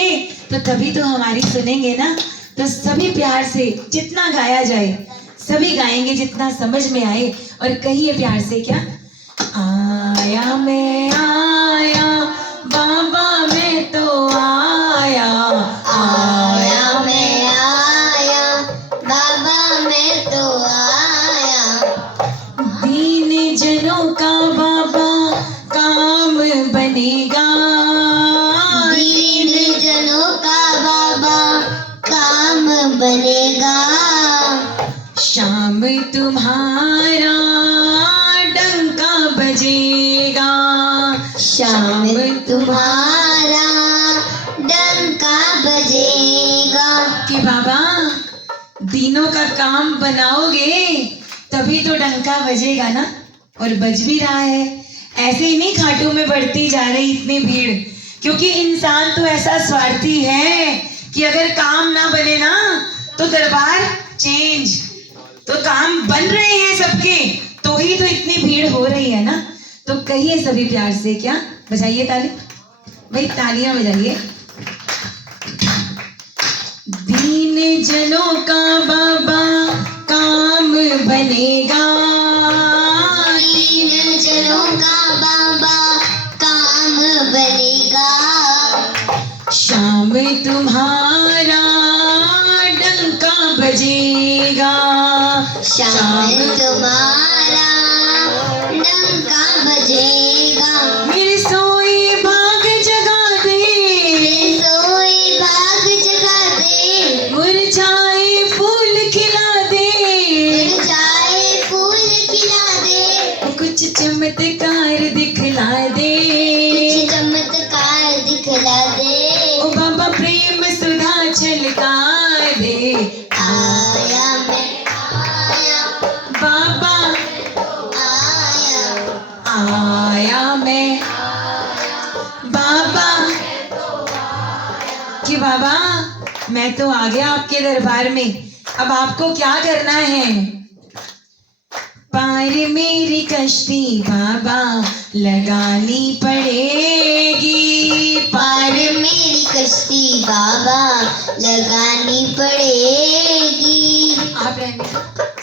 तो तभी तो हमारी सुनेंगे ना। तो सभी प्यार से जितना गाया जाए सभी गाएंगे जितना समझ में आए। और कहिए प्यार से क्या? आया मैं आया बाबा मैं तो आया, आया मैं आया बाबा मैं तो आया। दीन जनों का बाबा काम बनेगा, दीन जनों का बाबा काम बनेगा। शाम तुम्हारा डंका बजेगा, शाम तुम्हारा डंका बजेगा। कि बाबा दीनों का काम बनाओगे तभी तो डंका बजेगा ना। और बज भी रहा है। ऐसे ही नहीं खाटू में बढ़ती जा रही इतनी भीड़, क्योंकि इंसान तो ऐसा स्वार्थी है कि अगर काम ना बने ना तो दरबार चेंज। तो काम बन रहे हैं सबके, तो ही तो इतनी भीड़ हो रही है ना। तो कहिए सभी प्यार से क्या? बजाइए ताली भाई, तालियां बजाइए। दीन जनों का बाबा काम बनेगा, दीन जनों का बाबा काम बनेगा। शाम तुम्हारा डंका बजेगा, शाम तुम्हारा डंका बजेगा। मेरे सोए भाग जगा दे, सोई भाग जगा दे, मुरझाए फूल खिला दे, मुरझाए फूल खिला दे, कुछ चमत्कार दिखला दे, कुछ चमत्कार दिखला दे। ओ बाबा प्रेम सुधा छलका दे। आया मैं आया बाबा आया, आया मैं बाबा, कि बाबा मैं तो आ गया आपके दरबार में। अब आपको क्या करना है? पार मेरी कश्ती बाबा लगानी पड़ेगी, पार मेरी कश्ती बाबा लगानी पड़ेगी। आप रहेंगे,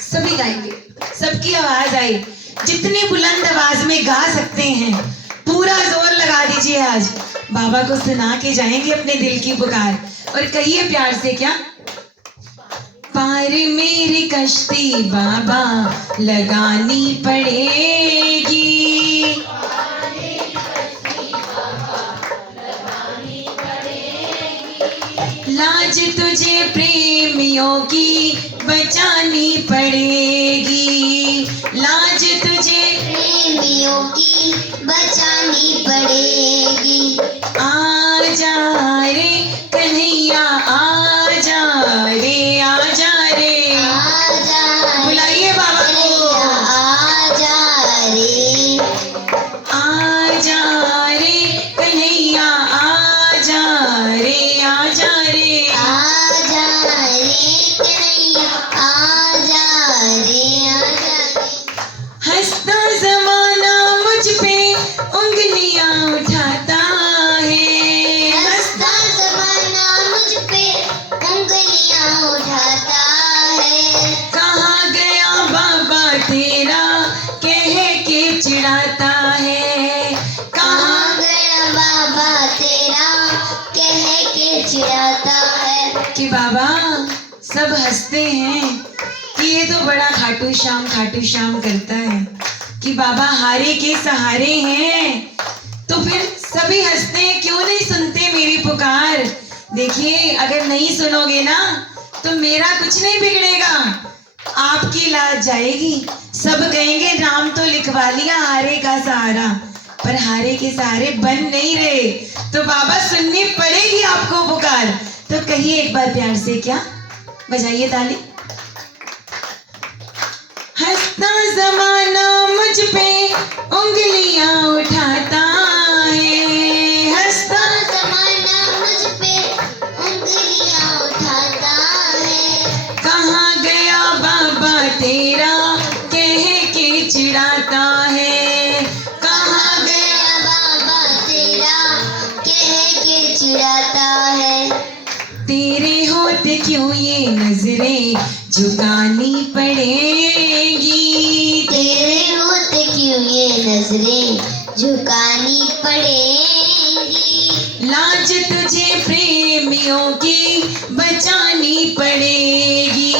सभी गाएंगे, सबकी आवाज आई। जितनी बुलंद आवाज में गा सकते हैं पूरा जोर लगा दीजिए। आज बाबा को सुना के जाएंगे अपने दिल की पुकार। और कहिए प्यार से क्या? पार मेरी कश्ती बाबा लगानी पड़ेगी, लाज तुझे प्रेमियों की बचानी पड़ेगी, लाज तुझे प्रेमियों की बचानी पड़ेगी। आ जा रे कन्हैया, आ जा रे, आ जा रे। आजा बुलाइए बाबा को। आजा रे, आ जा रे कन्हैया, आ जा रे, आ जा रे। आजा रे कन्हैया, आजा रे, आजा रे। हंसता जमाना मुझ पे उंगलियां उठाता है, हंसता जमाना मुझ पे उंगलियां उठाता है। कहाँ गया बाबा तेरा कह के चिढ़ाता है, कहाँ कहाँ गया बाबा तेरा कह के चिढ़ाता है। कि बाबा सब हंसते हैं कि ये तो बड़ा खाटू श्याम करता है, कि बाबा हारे के सहारे हैं। तो फिर सभी हंसते हैं, क्यों नहीं सुनते मेरी पुकार? देखिए अगर नहीं सुनोगे ना तो मेरा कुछ नहीं बिगड़ेगा, आपकी लाज जाएगी। सब कहेंगे नाम तो लिखवा लिया हारे का सहारा, पर हारे के सहारे बन नहीं रहे। तो बाबा सुननी पड़ेगी आपको पुकार। तो कहिए एक बार प्यार से क्या? बजाइए ताली। हंसता जमाना मुझ पे उंगलियां उठाता है, हंसता जमाना मुझ पे उंगलियां उठाता है। कहाँ गया बाबा तेरा कह के चिढ़ाता है, कहाँ गया गया बाबा तेरा कह के चिढ़ाता है। तेरे होते क्यों ये नजरें झुकानी पड़ेगी। तेरे होते क्यों ये नजरें झुकानी पड़ेगी। लाज तुझे प्रेमियों की बचानी पड़ेगी।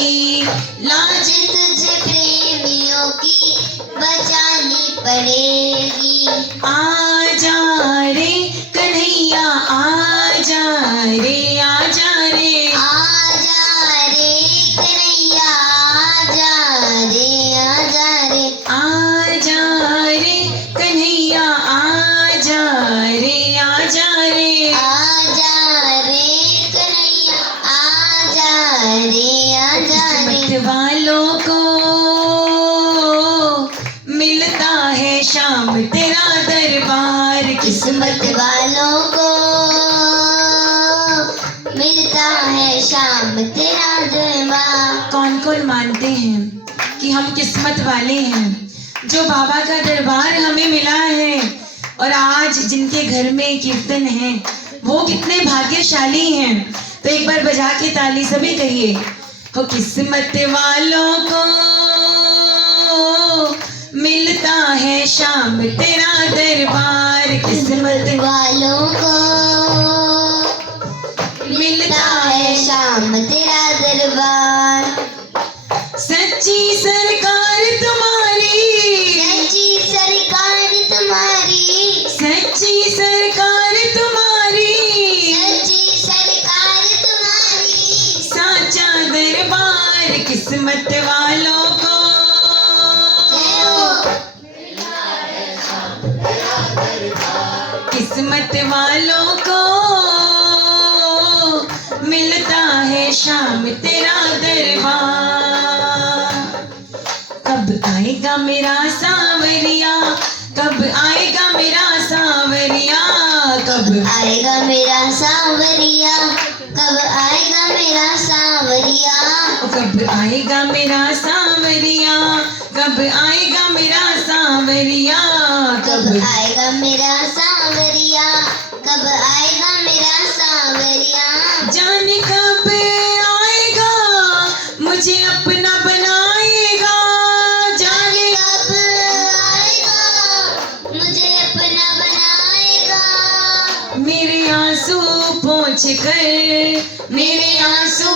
लाज तुझे प्रेमियों की बचानी पड़ेगी। आजा रे कन्हैया आजा रे आजा रे आजा रे कन्हैया आजा रे आजा रे आजा रे कन्हैया आजा रे आजा रे आजा रे कन्हैया आजा रे आजा रे। किस्मत वालों को मिलता है शाम तेरा दरबार। किस्मत वालों को मिलता है शाम तेरा दरबार। कौन कौन मानते हैं कि हम किस्मत वाले हैं जो बाबा का दरबार हमें मिला है, और आज जिनके घर में कीर्तन है वो कितने भाग्यशाली हैं। तो एक बार बजा के ताली सभी कहिए, हो किस्मत वालों को मिलता है शाम तेरा दरबार। किस्मत वालों को मिलता है शाम तेरा दरबार। सच्ची सरकार तुम्हारी, सच्ची सरकार तुम्हारी, सच्ची सरकार तुम्हारी, सच्ची सरकार तुम्हारी। साचा दरबार किस्मत वालों को। किस्मत वालों को मिलता है शाम तेरा दरबार। कब आएगा मेरा सांवरिया, कब आएगा मेरा सांवरिया, कब आएगा मेरा सांवरिया, कब आएगा मेरा सांवरिया। कब आएगा मेरा सांवरिया, कब आएगा मेरा सांवरिया, कब आएगा मेरा सांवरिया, कब आएगा मेरा सांवरिया। जाने कब आएगा मुझे अपना बनाएगा। जाने कब आएगा मुझे अपना बनाएगा। मेरे आंसू पोंछ कर, मेरे आंसू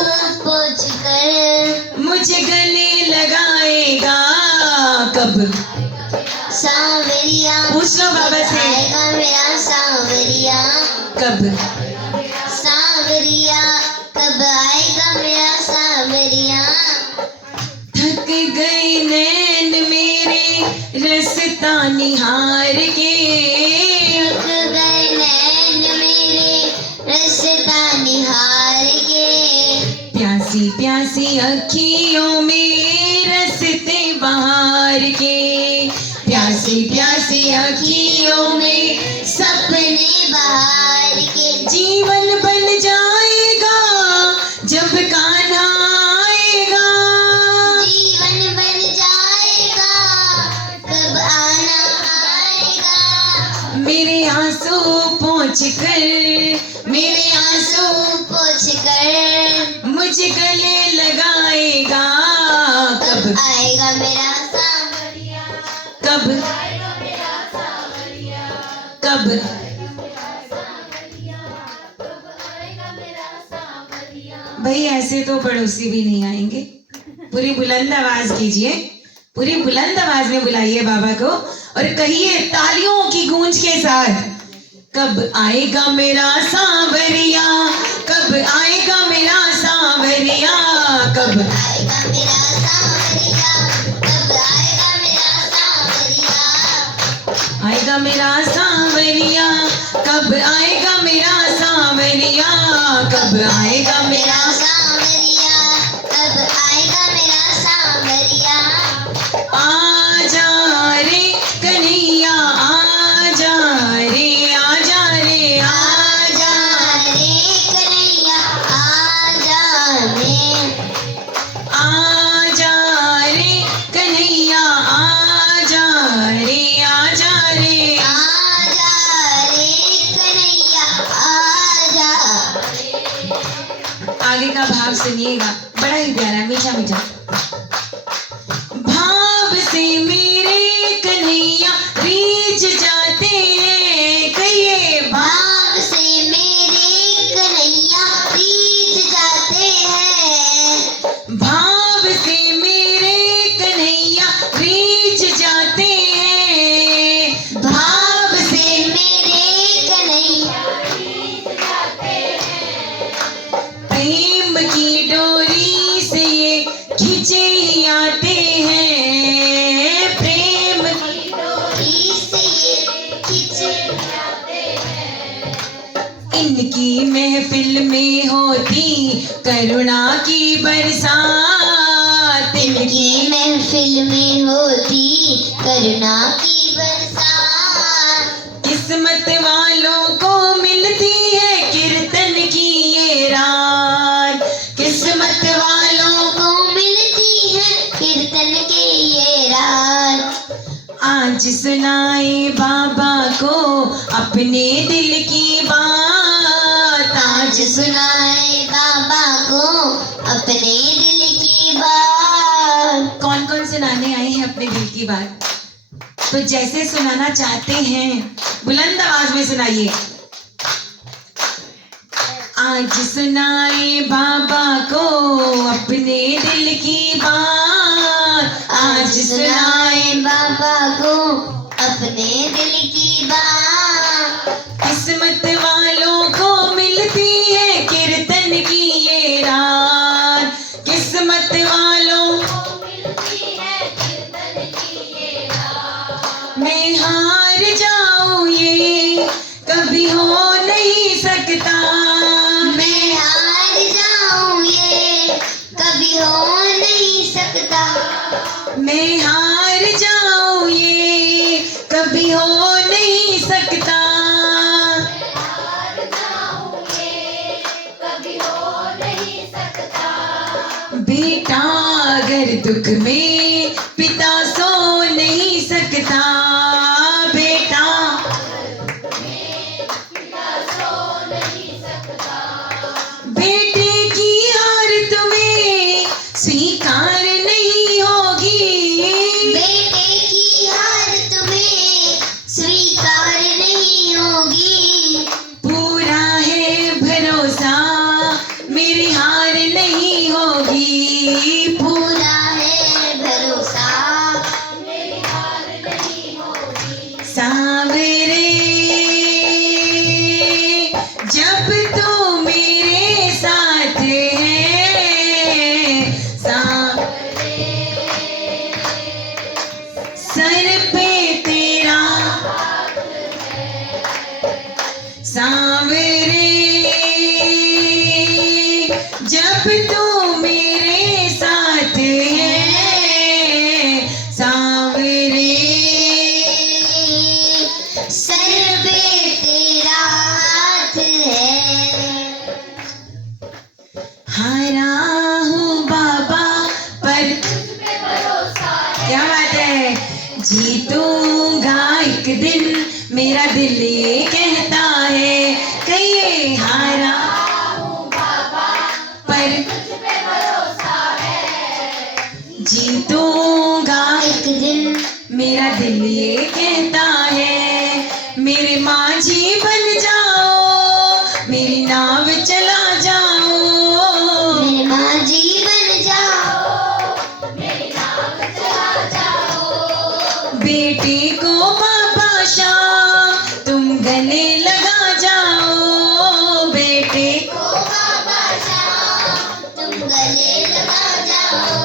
पोंछ कर मुझे गले लगाएगा। कब सांवरिया, पूछ लो बाबा से, आएगा मेरा सांवरिया। कब सांवरिया, कब आएगा मेरा सांवरिया। थक गए नैन मेरे रास्ता निहार के, थक गए नैन मेरे रास्ता निहार के। प्यासी प्यासी अखियों में रास्ते बहार के, प्यासी प्यासी अखियों में सपने बहार के। जीवन बन जाएगा जब कान्हा आएगा। जीवन बन जाएगा कब आना आएगा। मेरे आंसू पोंछ कर, मेरे आंसू पोंछ कर मुझे गले लगाएगा। कब आएगा मेरा सांवरिया, कब आएगा मेरा सांवरिया। कब भाई ऐसे तो पड़ोसी भी नहीं आएंगे। पूरी बुलंद आवाज कीजिए, पूरी बुलंद आवाज में बुलाइए बाबा को और कहिए तालियों की गूंज के साथ, कब आएगा मेरा सांवरिया, कब आएगा मेरा सांवरिया, कब आएगा मेरा सांवरिया, कब आएगा मेरा सांवरिया। आएगा मेरा सांवरिया, कब आएगा मेरा सांवरिया, कब आएगा मेरा सांवरिया, कब आएगा मेरा सांवरिया। आजा रे कन्हैया आजा रे आजा रे आजा रे कन्हैया आजा रे। आजा रे कन्हैया आजा रे आजा रे। आजा रे कन्हैया आजा। आगे का भाव सुनिएगा, बड़ा ही प्यारा। मीठा मीठा। भाव से मेरे कन्हैया रीझ जाते हैं, कहिए भाव से मेरे कन्हैया रीझ जाते हैं। भाव से मेरे कन्हैया रीझ जाते हैं। भाव से मेरे कन्हैया रीझ जाते हैं। प्रेम की डोरी से ये खींचे ही आते हैं। प्रेम की डोरी से ये खींचे जाते हैं। इनकी महफिल में होती करुणा की बरसात। इनकी महफिल में होती करुणा की बरसात। किस्मत वालों को मिलती है कीर्तन की ये रात। किस्मत वालों को मिलती है कीर्तन के ये रात। आज सुनाए बाबा को अपने दिल की बात। आज सुनाए बाबा को अपने दिल की बात। कौन कौन सुनाने आए हैं अपने दिल की बात? तो जैसे सुनाना चाहते हैं बुलंद आवाज में सुनाइए। आज सुनाए बाबा को अपने दिल की बात। आज सुनाए बाबा को अपने दिल की बात। किस्मत वालों को मिलती है कीर्तन की ये रात। किस्मत वालों को मिलती है कीर्तन की ये रात। मैं हार जाऊं ये कभी हो नहीं सकता। मैं हार जाऊं ये कभी हो नहीं सकता। मैं हार जाऊं ये कभी हो नहीं सकता। हार जाऊं ये कभी हो नहीं सकता। बेटा अगर दुख में पिता सो नहीं सकता। बेटा बेटे की हार तुम्हें स्वीकार नहीं होगी। बेटे की हार तुम्हें स्वीकार नहीं होगी। पूरा है भरोसा मेरी हार नहीं होगी। पूरा है भरोसा मेरी हार नहीं होगी। सांवरे जब तू मेरे साथ है। सर पे तेरा सांवरे जब तू मेरे साथ है। सांवरे सर पे तेरा हाथ है। हारा हूँ बाबा पर क्या बात है। जीतूंगा एक दिन मेरा दिल ये कहता है। कहिए हारा पर जीतूंगा एक दिन मेरा दिल ये कहता है। मेरे माझी बन जाओ मेरी नाव चला जाओ। मेरे माझी बन जाओ मेरी नाव चला जाओ। बेटे को बाबा शाम तुम गले लगा जाओ। बेटे ओ बाबा शाम तुम गले लगा जाओ।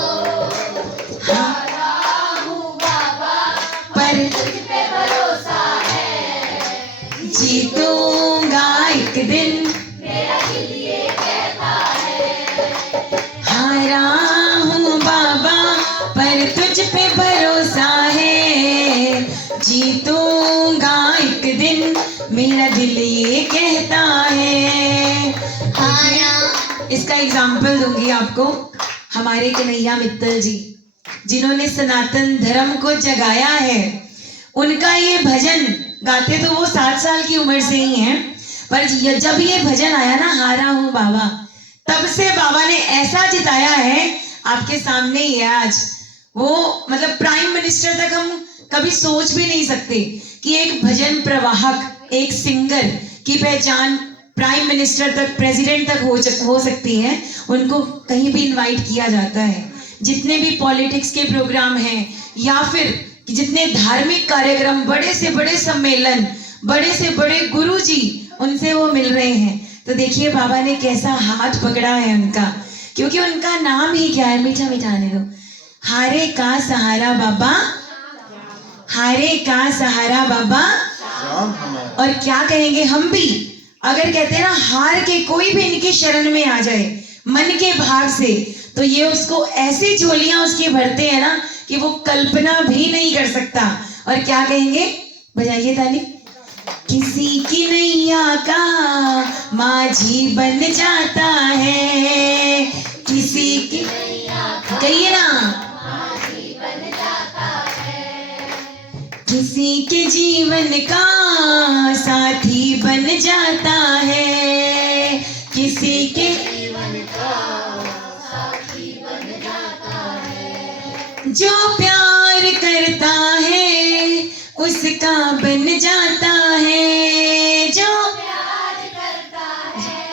हारा हूँ बाबा पर तुझ पे भरोसा है। जीतूंगा एक दिन मेरा दिल ये कहता है। हारा हूँ बाबा पर तुझ पे भरोसा है। जीतूंगा एक दिन मेरा दिल ये कहता है। हारा इसका एग्जाम्पल दूंगी आपको। हमारे कन्हैया मित्तल जी जिन्होंने सनातन धर्म को जगाया है, उनका ये भजन गाते तो वो 60 साल की उम्र से ही हैं, पर जब ये भजन आया ना हारा हूँ बाबा, तब से बाबा ने ऐसा जिताया है आपके सामने ही है आज। वो मतलब प्राइम मिनिस्टर तक हम कभी सोच भी नहीं सकते कि एक भजन प्रवाहक, एक सिंगर की पहचान प्राइम मिनिस्टर तक, प्रेसिडेंट तक हो सकती है। उनको कहीं भी इनवाइट किया जाता है। जितने भी पॉलिटिक्स के प्रोग्राम हैं या फिर जितने धार्मिक कार्यक्रम, बड़े से बड़े सम्मेलन, बड़े से बड़े गुरुजी, उनसे वो मिल रहे हैं। तो देखिए बाबा ने कैसा हाथ पकड़ा है उनका, क्योंकि उनका नाम ही क्या है, मीठा मीठा आने दो, हारे का सहारा बाबा, हारे का सहारा बाबा। और क्या कहेंगे हम भी, अगर कहते हैं ना हार के कोई भी इनके शरण में आ जाए मन के भाव से, तो ये उसको ऐसी झोलियां उसकी भरते हैं ना कि वो कल्पना भी नहीं कर सकता। और क्या कहेंगे, बजाइए ताली। किसी की नैया का माझी बन जाता है, किसी की, कहिए ना, किसी के जीवन का साथी बन जाता है, किसी के जीवन का साथी बन जाता है, जो प्यार करता है उसका बन जाता है, जो प्यार करता है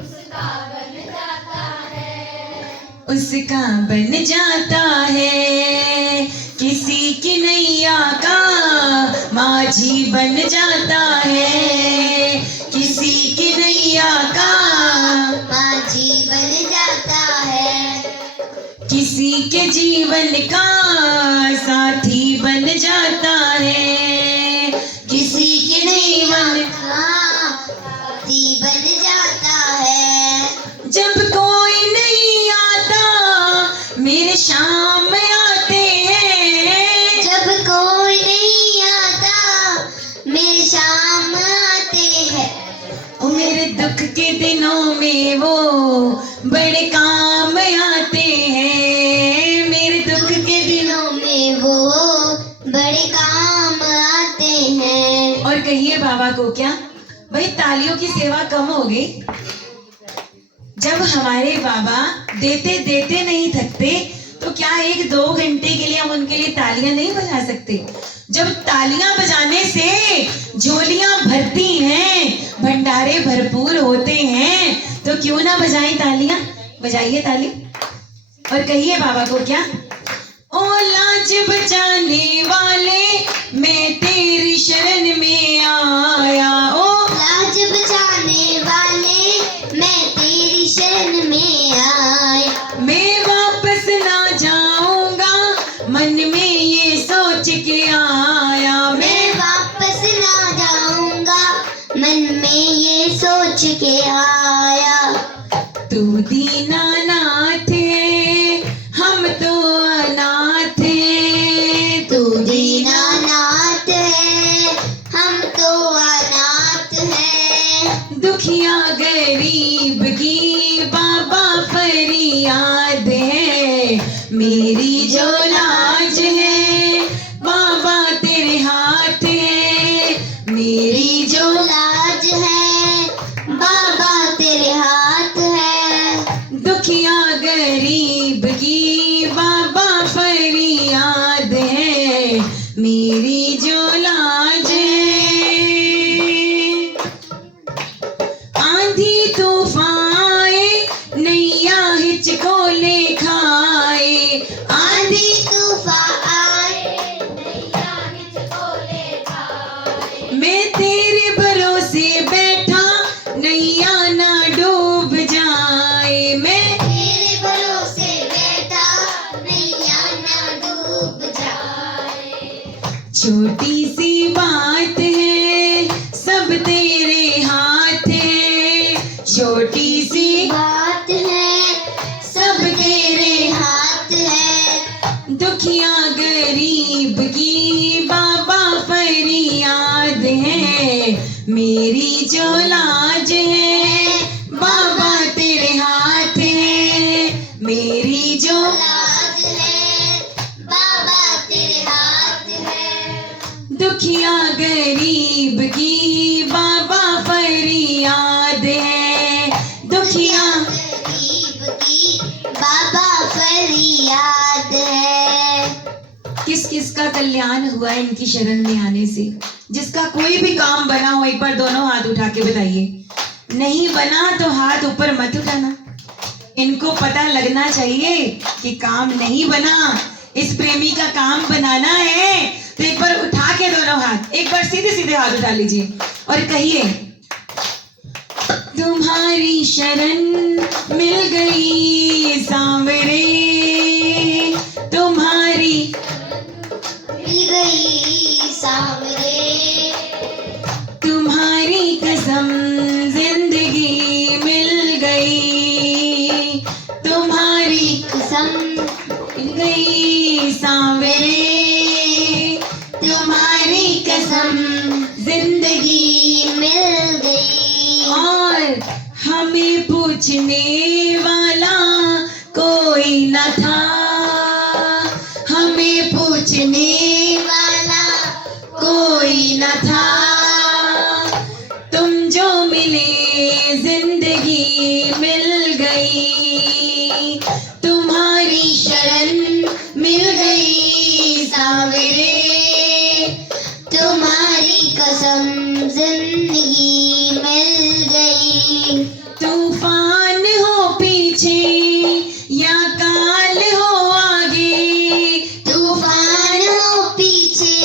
उसका बन जाता है, उसका बन जाता है। किसी की नैया का माझी बन जाता है, किसी की नैया का माझी बन जाता है, किसी के जीवन का साथी बन जाता है, किसी के जीवन का साथी बन जाता है। जब कोई नहीं आता मेरे शाम आते हैं, जब कोई नहीं आता मेरे शाम आते हैं, ओ मेरे दुख के दिनों में वो बड़े काम आते हैं, मेरे दुख के दिनों में वो बड़े काम आते हैं। और कहिए बाबा को क्या, भाई तालियों की सेवा कम हो गई। जब हमारे बाबा देते देते नहीं थकते, तो क्या 1-2 घंटे के लिए हम उनके लिए तालियां नहीं बजा सकते? जब तालियां बजाने से झोलियां भरती हैं, भंडारे भरपूर होते हैं, तो क्यों ना बजाएं तालियां? बजाइए ताली और कहिए बाबा को क्या, ओ लाज बचाने वाले मैं तेरी शरण में आया, ओ लाज बचाने वाले मैं तेरी शरण में आया, मैं वापस ना जाऊंगा मन में ये सोच के आया, मैं वापस ना जाऊंगा मन में ये सोच के आया। तू दीनानाथ है हम तो अनाथ है, तू दीनानाथ है हम तो अनाथ हैं, दुखिया गरीब की बाबा फरियाद है, मेरी जो लाज है बाबा तेरे हाथ है, मेरी जो लाज है बाबा तेरे हाथ है, दुखिया गरीब की बाबा फरियाद है, मेरी जो लाज है। आंधी तूफान आए नैया हिचकोले खाए, आंधी तूफान आए नैया हिचकोले खाए, मैं तेरे भरोसे बैठा नैया ना डूब जाए, मैं तेरे भरोसे बैठा नैया ना डूब जाए, छोटी सी बात है सब तेरे हाथ है, छोटी सी बात है सब तेरे हाथ है, दुखिया गरीब की बाबा फरियाद है, मेरी जो लाज है बाबा तेरे हाथ है, मेरी जो लाज है बाबा तेरे हाथ है, दुखिया गरीब की बाबा फरियाद है, दुखिया गरीब की बाबा किसका कल्याण हुआ है इनकी शरण में आने से? जिसका कोई भी काम बना हो एक बार दोनों हाथ उठा के बताइए। नहीं बना तो हाथ ऊपर मत उठाना। इनको पता लगना चाहिए कि काम नहीं बना, इस प्रेमी का काम बनाना है। तो एक बार उठा के दोनों हाथ, एक बार सीधे सीधे हाथ उठा लीजिए और कहिए, तुम्हारी शरण मिल गई सांवरे, तुम्हारी मिल गई सांवरे, तुम्हारी कसम जिंदगी मिल गई, तुम्हारी कसम मिल गई सांवरे, तुम्हारी कसम जिंदगी मिल गई। और हमें पूछने वाला कोई न था, हमें पूछने वाला कोई न था, तुम जो मिले जिंदगी मिल गई, तुम्हारी शरण मिल गई सांवरे, तुम्हारी कसम जिंदगी मिल गई। तूफान हो पीछे या काल हो आगे, तूफान हो पीछे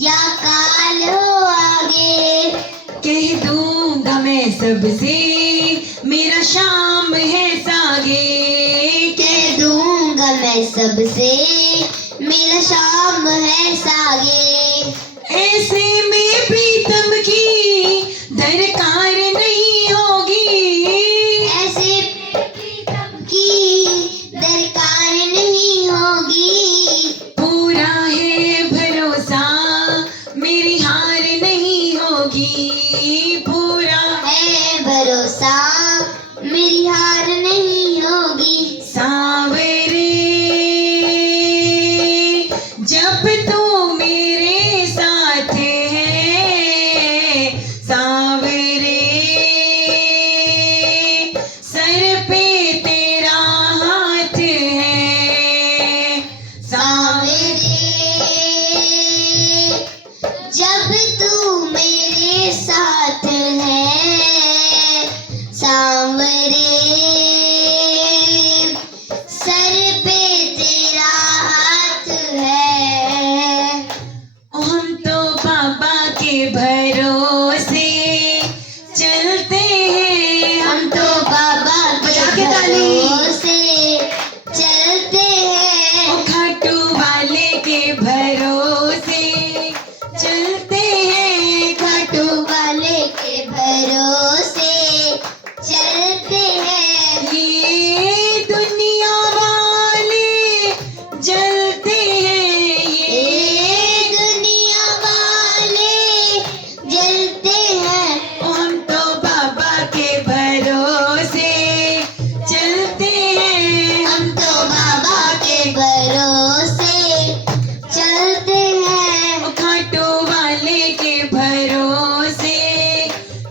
या काल हो आगे, कह दूंगा मैं सबसे मेरा शाम है सागे, कह दूंगा मैं सबसे मेरा शाम है सागे। ऐसे में प्रीतम की दरकार नहीं होगी, ऐसे प्रीतम की दरकार नहीं होगी, पूरा है भरोसा मेरी हार नहीं होगी, पूरा है भरोसा मेरी हार नहीं होगी। सांवरे जब तू मेरे साथ है, सांवरे सर पे तेरा हाथ है, सांवरे जब तू मेरे साथ है, सांवरे सर पे तेरा हाथ है। हम तो बाबा के भरोसे चलते हैं, हम तो बाबा बजा के के ताली। भरोसे चलते हैं, ओ खाटू वाले के भरोसे चलते हैं, खाटू वाले के भरोसे चलते हैं। ये दुनिया वाले जलते हैं, ये दुनिया वाले जलते हैं, ओ हम तो बाबा के भरोसे चलते हैं, हम तो बाबा के भरोसे चलते हैं। ओ खाटू वाले के भरोसे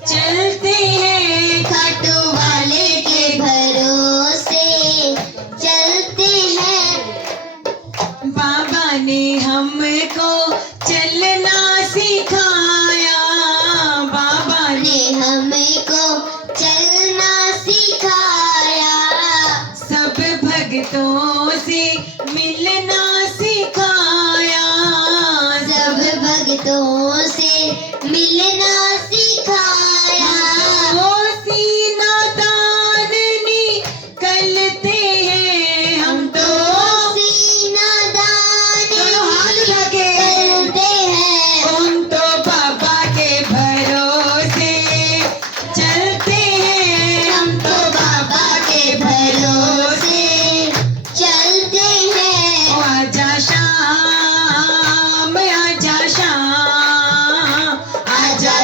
चलते हैं, खाटू वाले के भरोसे चलते हैं। बाबा ने हमको चलना सिखाया, बाबा ने ने हमको चलना सिखाया, सब भक्तों से मिलना सिखाया, सब भक्तों से मिलना सिखाया। वो सीना तान निकलते हैं, हम तो सीना दान दोनों हाथ उठा के चलते हैं, हम तो बाबा के भरोसे चलते हैं, हम तो बाबा के भरोसे चलते हैं। ओ आजा शाम, आजा शाम, आजा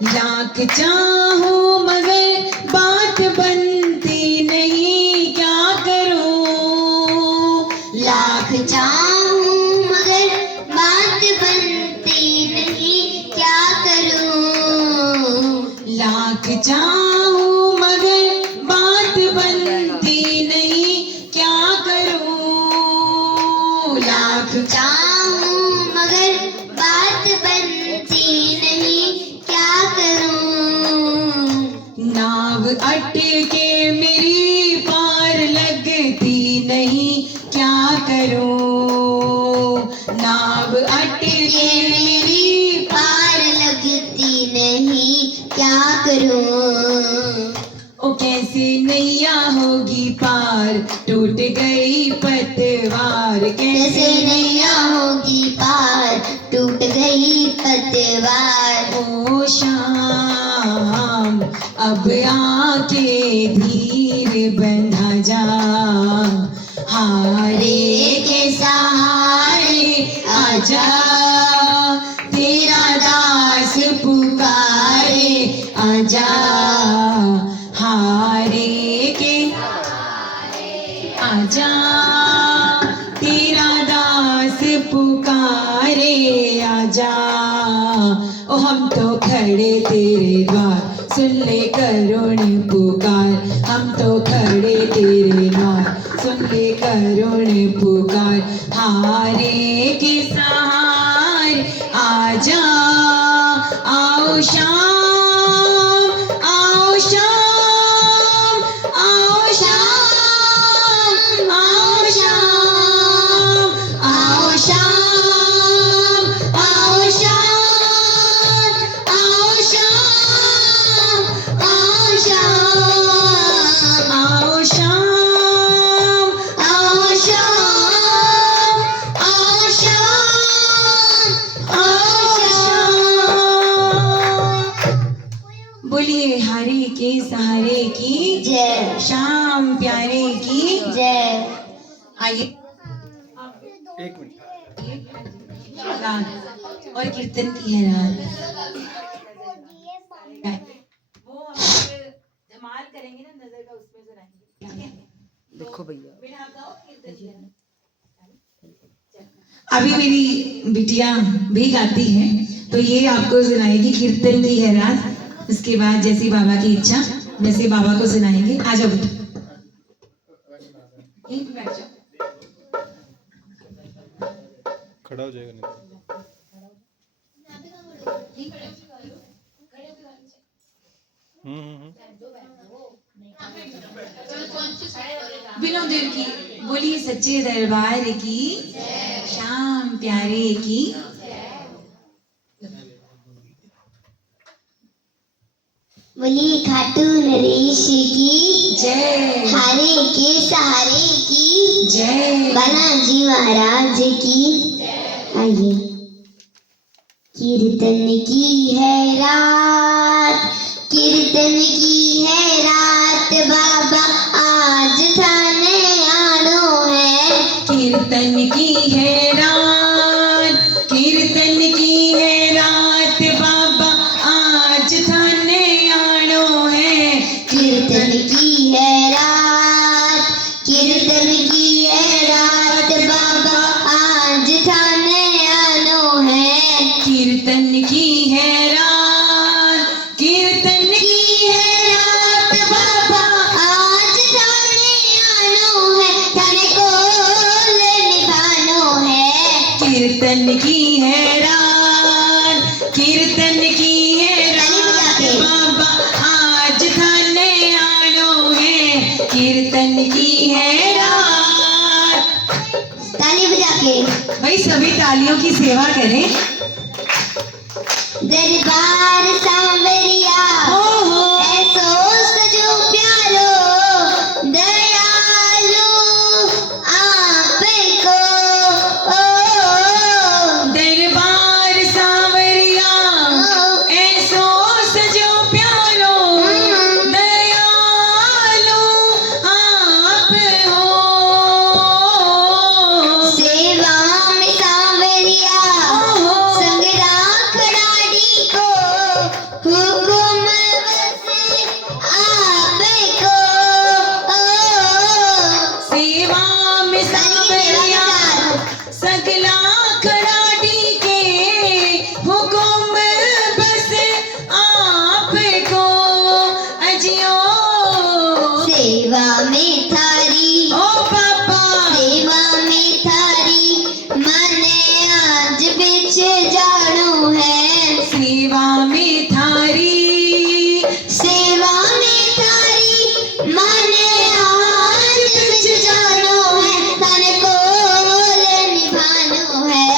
लाख चाहूं मगर बात बनती नहीं, क्या करूं? लाख चाहूं मगर बात बनती नहीं, क्या करूं? लाख चाहूं मगर बात बनती नहीं, क्या करूं? लाख चाहूं मगर बात बनती नहीं, क्या करूं? नाव अटके मेरी पार लगती नहीं, क्या करूं? नाव अटके मेरी पार लगती नहीं, क्या करूं? ओ कैसे नैया होगी पार, टूट गई पतवार, कैसे नैया होगी पार, टूट गई पतवार। ओ शाम अब आके धीर बंधा जा, हारे के सहारे आजा, तेरा दास पुकारे आजा, हारे के आजा, तेरा दास पुकारे आजा। ओ हम तो खड़े तेरे द्वार, सुन ले करुण पुकार, हम तो खड़े तेरे द्वार, सुन ले करुण पुकार, हारे के सहारे आजा, आओ शाम, आओ शाम, आओ शाम, आओ शाम, आओ शाम, आओ शाम, आओ शाम, आओ शाम, आओ शाम, आओ शाम, आओ शाम, आओ शाम। बोलिए हारे के सहारे की जय, शाम प्यारे की जय। आइए एक मिनट। रात और कीर्तन की है रात। वो हम धमाल करेंगे ना, नजर का उसमें सुनाएंगे। देखो भैया अभी मेरी बिटिया भी गाती है, तो ये आपको सुनाएगी कीर्तन की है रात। उसके बाद जैसी बाबा की इच्छा वैसे बाबा को सुनाएंगे। आ जाओ बेटा, यहीं पे बैठ जाओ। खड़ा हो जाएगा नहीं तो। हम्म। बिनो देव की बोलिए सच्चे दरबार की शाम प्यारे की। बोली खाटू नरेश की जय, हारे के सहारे की जय, बालाजी महाराज की। आइए। कीर्तन की है रात, कीर्तन की है रात, बाबा आज थाने आनो है। कीर्तन की है रात, कीर्तन की है रात, बाबा आज थाने आनो है। कीर्तन की है रात, कीर्तन की है रात, बाबा आज थाने आनो है। कीर्तन की है रात, कीर्तन की है रात, बाबा आज थाने आनो है, थाने को निभानो है। कीर्तन की है रात, कीर्तन की है रात, बाबा आज थाने आनो है। कीर्तन की है रात। ताली बजा के भाई सभी तालियों की सेवा करें। दरबार सांवरिया हो हो ऐसो सजो प्यारो, दयालु आपको दरबार सांवरिया ऐसो सजो प्यारो, दयालु आप हो। सेवा में सांवरिया हो संग राखड़ा डी को हुकुम बस आपको। सेवा में सांवरिया सगला खड़ा टीके, हुकुम बस आपको अजियो। सेवा में थारी ओ पापा सेवा में थारी मने आज बिच जानो है। सेवा में थारी, सेवा में थारी मने आज बिच जानो है। तन कोल निभानो है।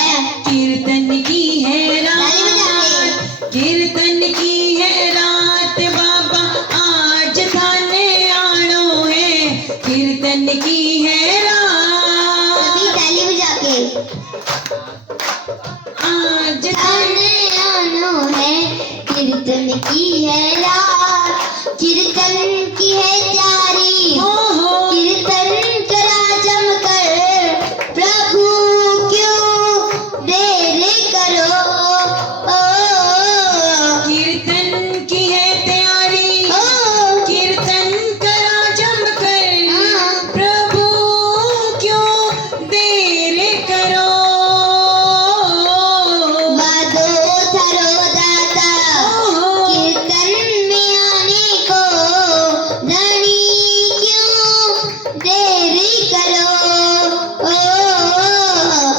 कीर्तन की है रात, कीर्तन की है रात बाबा आज थाने आनो है। कीर्तन की है रात सभी ताली बजा के आज थाने आनो है। कीर्तन की है रात, कीर्तन की है तैयारी। हो कीर्तन करा जमकर, प्रभु क्यों देर करो। कीर्तन की है तैयारी, ओ कीर्तन करा जमकर, हाँ। प्रभु क्यों देर करो। वादो थरो दाता कीर्तन में आने को, धनी क्यों देरी करो।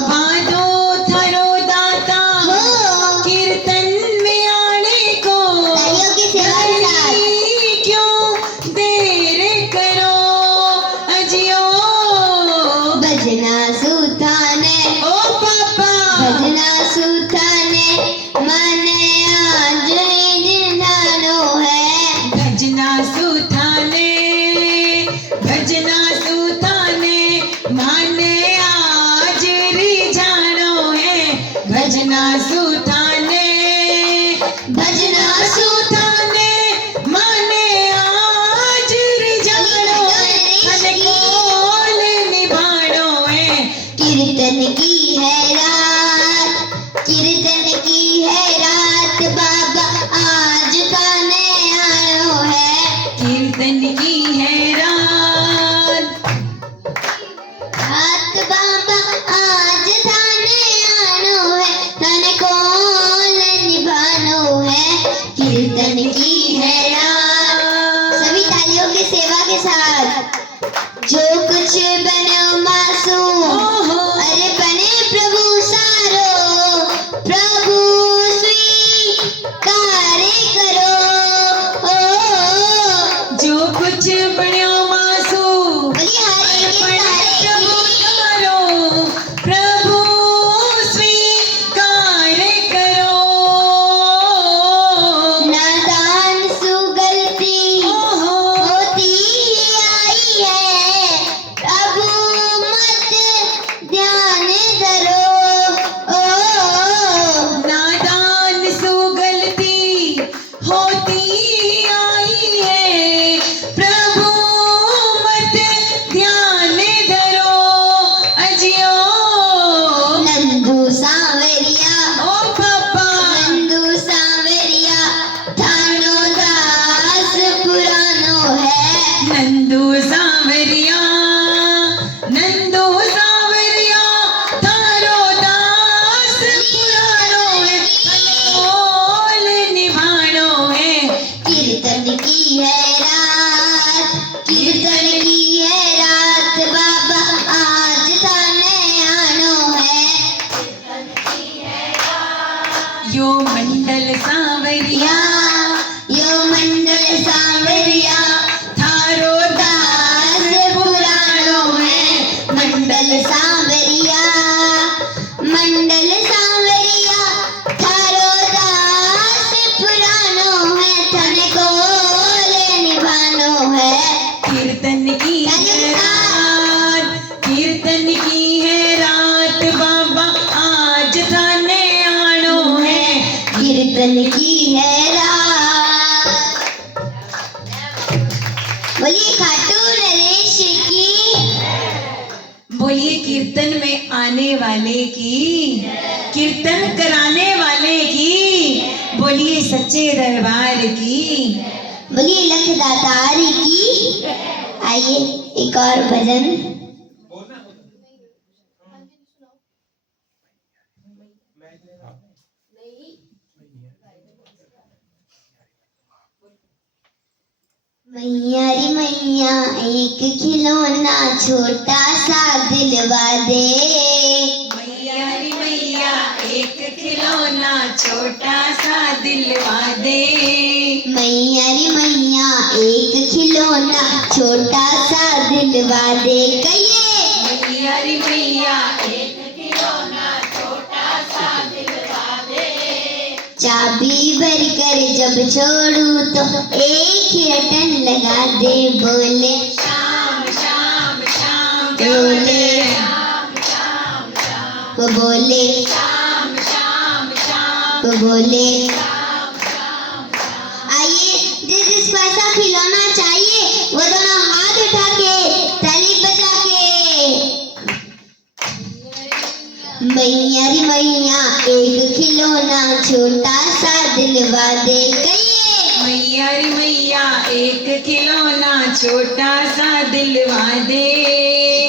वादो थरो दाता कीर्तन में आने को, तालियों की सेवा के साथ धनी क्यों देर करो अजियो। भजना सुथाने ओ पापा भजना सुथाने मने आज जिंदानो है। भजना सुथाने, भजना सुथाने माने आज रिझानो है। भजना सुथाने, भजना सुथाने माने आज रिझानो है। मन कोल निभानो है। कीर्तन की है रात, कीर्तन की है रात बाबा आज थाने आनो है। कीर्तन की है रात, रात बाबा आज थाने आनो है। थाने कौन निभानो है। कीर्तन की है रात सभी तालियों की सेवा के साथ। जो कुछ बनो मासूम, अरे बने प्रभु सारो, प्रभु स्वीकार करो। जो कुछ बण्यो मासू बोलिए हरे प्रभु कृष्ण करो, प्रभु स्वीकार करो। नादान सुगलती होती आई है, प्रभु मत ध्यान धरो। नादान सु गलती होती आई है, प्रभु मत ध्यान धरो अजियो। नंदू सांवरिया ओ पापा नंदू सांवरिया थानो दास पुरानो है। नंदू सांवरिया, नंदू सांवरिया थारो दास पुरानो है। अनमोल निभानो है। कीर्तन की है रात, कीर्तन की है रात बाबा आज थाने आनो है। यो मंडल सांवरिया, यो मंडल सांवरिया थारो दास पुरानो है। मंडल सांवरिया, मंडल सांवरिया थारो दास पुरानो है। थाने कोल निभानो है। कीर्तन की है रात, कीर्तन की है रात बाबा आज थाने आनो है। कीर्तन की है रात। बोलिए खाटू नरेश की। बोलिए कीर्तन में आने वाले की, कीर्तन कराने वाले की। बोलिए सच्चे दरबार दातार की। बोलिए लख दातार की। आइए एक और भजन। मैया रे मैया एक खिलौना छोटा सा दिलवा दे। मैया रे मैया एक खिलौना छोटा सा दिलवा दे। मैया रे मैया एक खिलौना छोटा सा दिलवा दे। कहिए मैया रे मैया एक खिलौना छोटा सा दिलवा दे। चाबी भर कर जब छोड़ू तो एक ही रटन लगा दे। बोले शाम शाम शाम बोले वो बोले शाम शाम शाम वो बोले। आइए जिस को ऐसा खिलौना चाहिए वो दोनों हाथ उठा के ताली बजा के। मैया रे मैया एक खिलौना छोटा सा दिलवा दे। कहिए मैया रे मैया एक खिलौना छोटा सा दिलवा दे।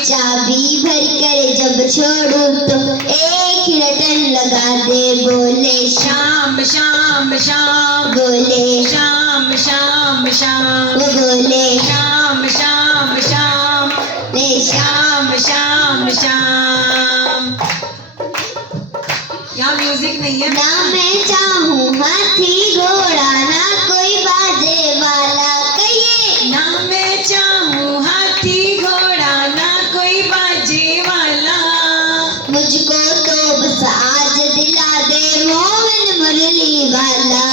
चाबी भर कर जब छोड़ू तो एक ही रटन लगा दे। बोले शाम शाम शाम बोले शाम शाम शाम वो बोले शाम शाम शाम ले शाम शाम शाम। यहाँ म्यूजिक नहीं है। ना मैं चाहूँ हाथी घोड़ा ना कोई बाजे वाला। कहिए ना मैं चाहूँ हाथी घोड़ा ना कोई बाजे वाला। मुझको तो बस आज दिला दे मोहन मुरली वाला।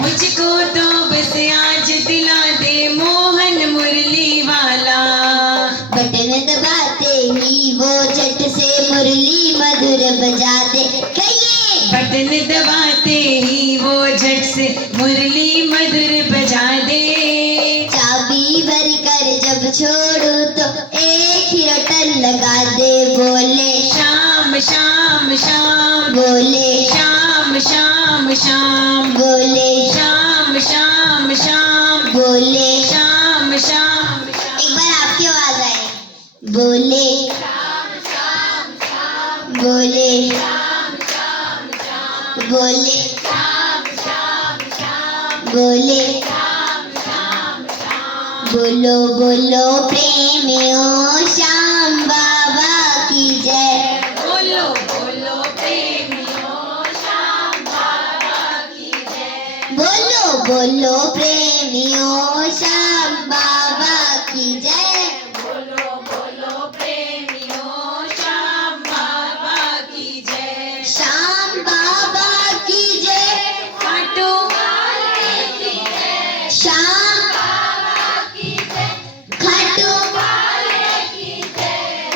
मुझको तो बस आज दिला दे मोहन मुरली वाला। बटन दबाते ही वो झट से मुरली मधुर बजा दे। कहिए बटन दबाते ही वो झट से मुरली मधुर बजा दे। चाबी भर कर जब छोड़ू तो एक ही रटन लगा दे। बोले शाम शाम शाम बोले शाम शाम शाम बोले शाम शाम शाम बोले। शाम शाम एक बार आपकी आवाज आए। बोले बोले बोले बोले। बोलो बोलो प्रेमियों श्याम बाबा की जय। बोलो बोलो प्रेमियों श्याम बाबा की जय। बोलो बोलो प्रेमियों श्याम बाबा की जय। बोलो बोलो प्रेमियों श्याम बाबा की जय। श्याम बाबा की जय। खाटू श्याम खाटू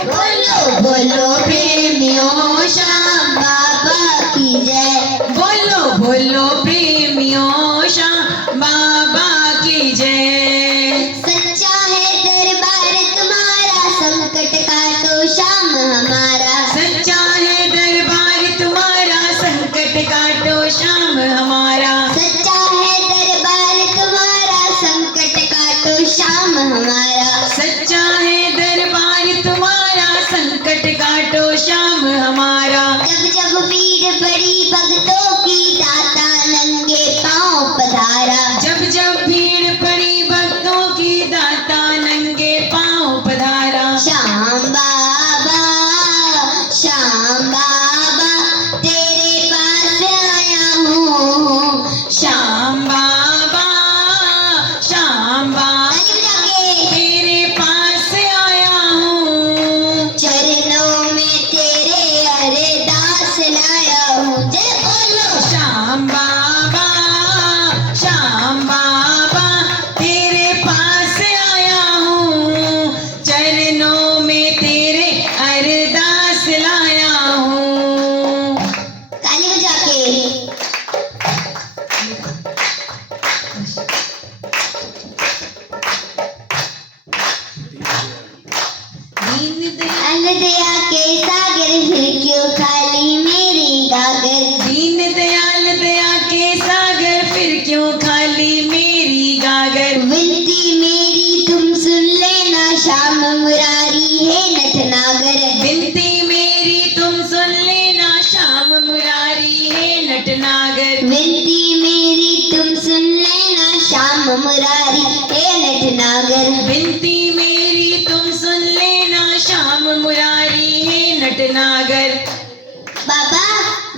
बोलो बोलो प्रेमियों श्याम बाबा की जय। बोलो बोलो प्रेमियों श्याम बाबा की जय। सच्चा है दरबार तुम्हारा संकट काटो श्याम हमारा। सच्चा है दरबार तुम्हारा संकट काटो श्याम हमारा। सच्चा है दरबार तुम्हारा संकट काटो श्याम हमारा। सच्चा है दरबार तुम्हारा संकट काटो श्याम हमारा। जब जब भीड़ पड़ी भक्तों की दाता नंगे पांव पधारा। जब जब भीड़ पड़ी भक्तों की दाता नंगे पांव पधारा। श्याम बाबा तेरे पास आया हूँ। श्याम बाबा ताली बजा के। तेरे ताली मेरी गागर। विनती मेरी तुम सुन लेना, श्याम मुरारी है नटनागर। विनती मेरी तुम सुन लेना, श्याम मुरारी है नटनागर। विनती मेरी तुम सुन लेना, श्याम मुरारी है नटनागर। विनती मेरी तुम सुन लेना, श्याम मुरारी है नटनागर। बाबा,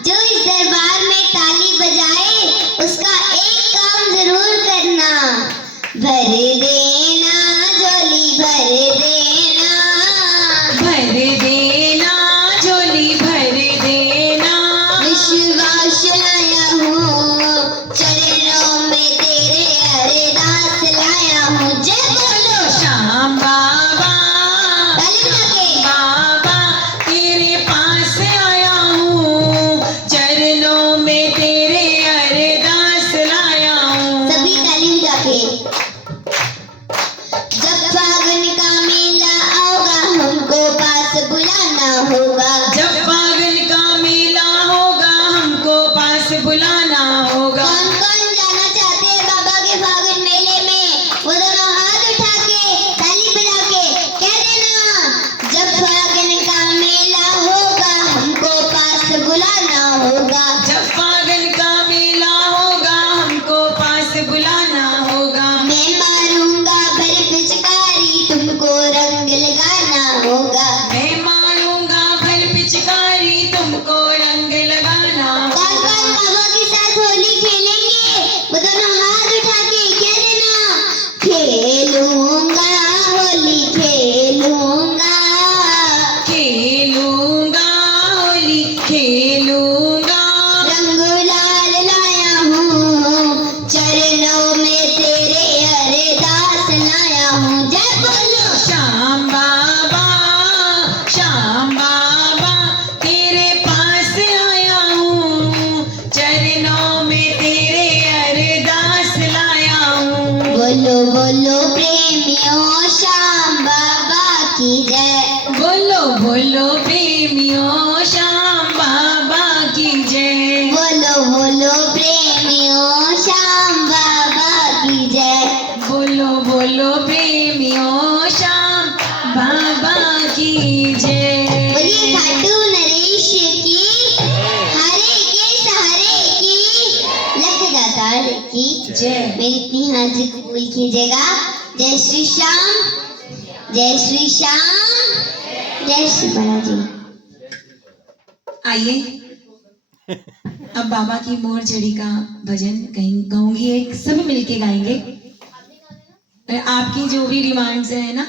जो इस दरबार में ताली बजाए उसका एक काम जरूर करना, भर देना झोली, भर देना, भर देना झोली, भर देना। विश्वास लाया हूँ चरणों में तेरे, अरदास लाया हूँ। जय बोलो श्याम बाबा, ताली बजा के। बाबा तेरे पास आया हूँ, चरणों में तेरे अरदास लाया हूँ। सभी ताली बजा के। जब फागुन का मेला आओगा हमको पास बुलाना होगा। जब फागुन का मेला होगा हमको पास बुलाना होगा। कौन कौन जाना चाहते हैं बाबा के फागुन मेले में, वो दोनों हाथ उठा के ताली बजा के कह देना, जब फागुन का मेला होगा हमको पास बुलाना होगा। जब फागुन का मेला होगा हमको पास बुलाना होगा। मैं मारूंगा भर पिचकारी, तुमको रंग लगाना होगा। मैं मारूंगा भर पिचकारी, तुमको रंग लगाना कौन होगा। कौन बाबा के साथ होली खेलेंगे, वो दोनों हाथ उठा के कह देना, खेलूंगा होली खेलूंगा। खेलूंगा होली खेलूंगा। रंग लाल लाया हूँ चरणों में तेरे, अरदास लाया हूँ। जय बोलो श्याम बाबा, श्याम बाबा तेरे पास आया हूँ, चरणों में तेरे अरदास लाया हूँ। बोलो बोलो प्रेमियों, श्याम बाबा की जय। बोलो बोलो प्रेमियों, श्याम बाबा की जय। बोलो बोलो प्रेमियों, श्याम बाबा की जय। बोलो बोलो प्रेमियों, श्याम बाबा की जय। बोलिए खाटू नरेश की, हरे के सहारे की, लख दातार की जय। मेरी इतनी हाजिरी कबूल कीजिएगा। जय श्री श्याम, जय श्री श्याम, जय श्री बालाजी। आइए अब बाबा की मोर चढ़ी का भजन कहीं गाऊंगी, एक सभी मिलके गाएंगे। आपकी जो भी डिमांड्स है ना,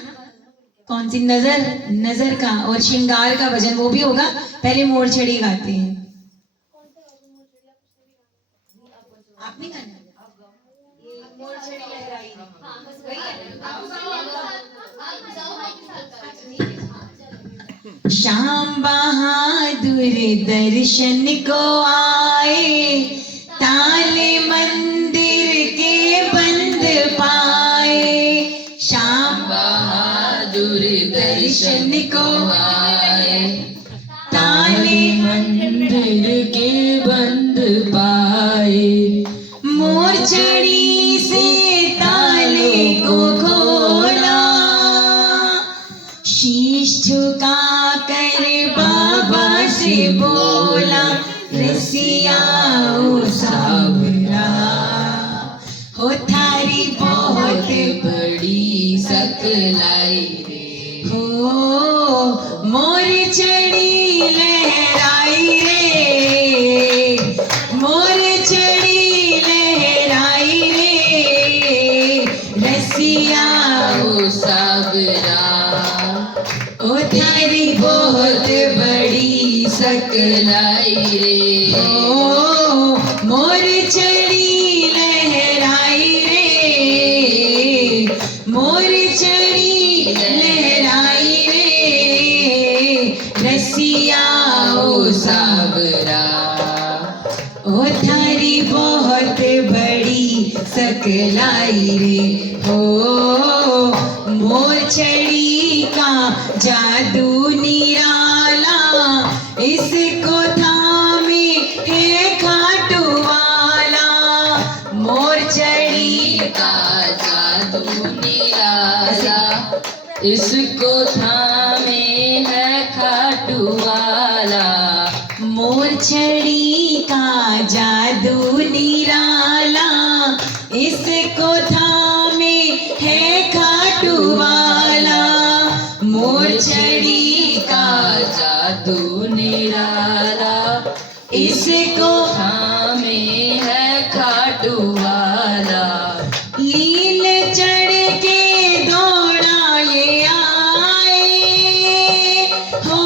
कौन सी नजर, नजर का और श्रृंगार का भजन वो भी होगा। पहले मोर चढ़ी गाते हैं। आपने गाना ये मोर चढ़ी लहराई। श्याम बहादुर दर्शन को आए, ताले मंदिर के बंद पाए। श्याम बहादुर दर्शन को आए, ताले मंदिर के बंद पाए। मोर चढ़ी से ताले को खोला, शीश झुका कर बाबा से बोला, रसिया ओ सावरा हो थारी बहुत बड़ी सकलाई रे। हो मोर चढ़ी लहराई रे, मोर चढ़ी लहराई रे, रसिया ओ सावरा ओ थारी बहुत बड़ी सकलाई रे। ओ मोर चढ़ी लहराई रे, मोर चढ़ी लहराई रे, रसिया ओ सावरा ओ थारी बहुत बड़ी सकलाई रे। हो मोर चढ़ी का जादू निराला, इसको थामे है खाटू वाला। मोर चढ़ी छड़ी का जादू निराला, इसको थामे है खाटू वाला। मोर छड़ी का जादू निराला, इसको थामे है खाटू वाला। मोर छड़ी का जादू निराला, इसको थामे है खाटू वाला। लील चढ़ के दौड़ा ये आए हो,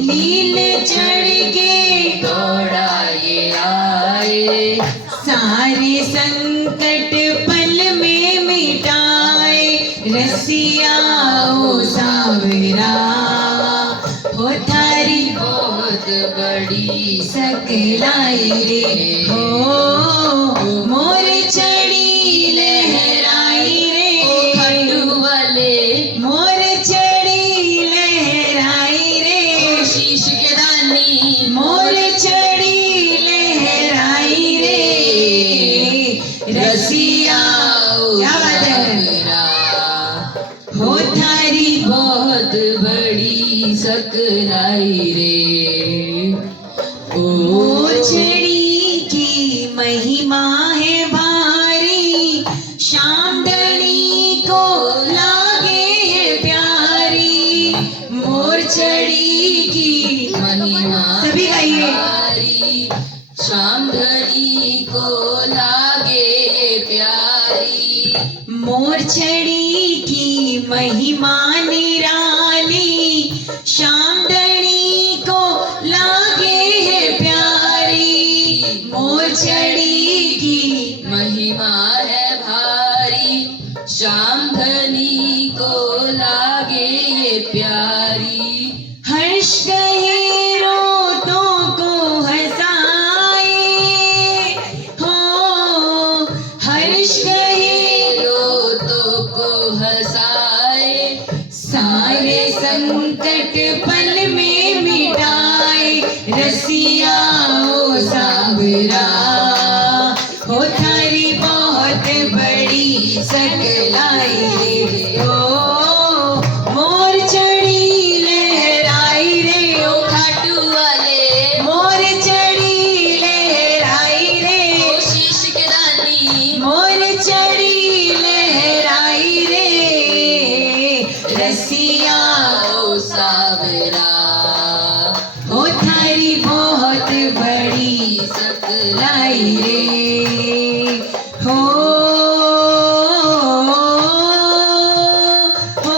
लील चढ़ के दौड़ा ये आए, सारे संकट पल में मिटाए। रसिया ओ सावरा हो थारी बहुत बड़ी सकलाई रे हो, मोर छड़ी लहराई रे खाटू वाले, मोर छड़ी लहराई रे शीश के दानी, मोर छड़ी लहराई रे। रसिया क्या बात है, हो थारी बहुत बड़ी सकलाई रे। मोर छड़ी की महिमा है भारी, शाम ढली को लागे है प्यारी। मोर छड़ी की महिमा सभी गाइए। प्यारी, शाम ढली को लागे प्यारी। मोर छड़ी की महिमा निराली, शाम ढली को लागे है प्यारी। मोर छड़ी की महिमा है भारी, शाम ढली को लागे ये प्यारी। हर्ष कहे रोतों को हंसाए हो, हर्ष कहे रोतों को हंसाए, सारे संकट पल में मिटाए। रसिया ओ सावरा हो थारी बहुत बड़ी सकलाई रे हो, मोर छड़ी लहराई रे ओ खाटू वाले, मोर छड़ी लहराई रे, शीश के दानी, मोर छड़ी लहराई रे। रसिया ओ सावरा हो थारी बहुत बड़ी सकलाई लाई रे हो, हो,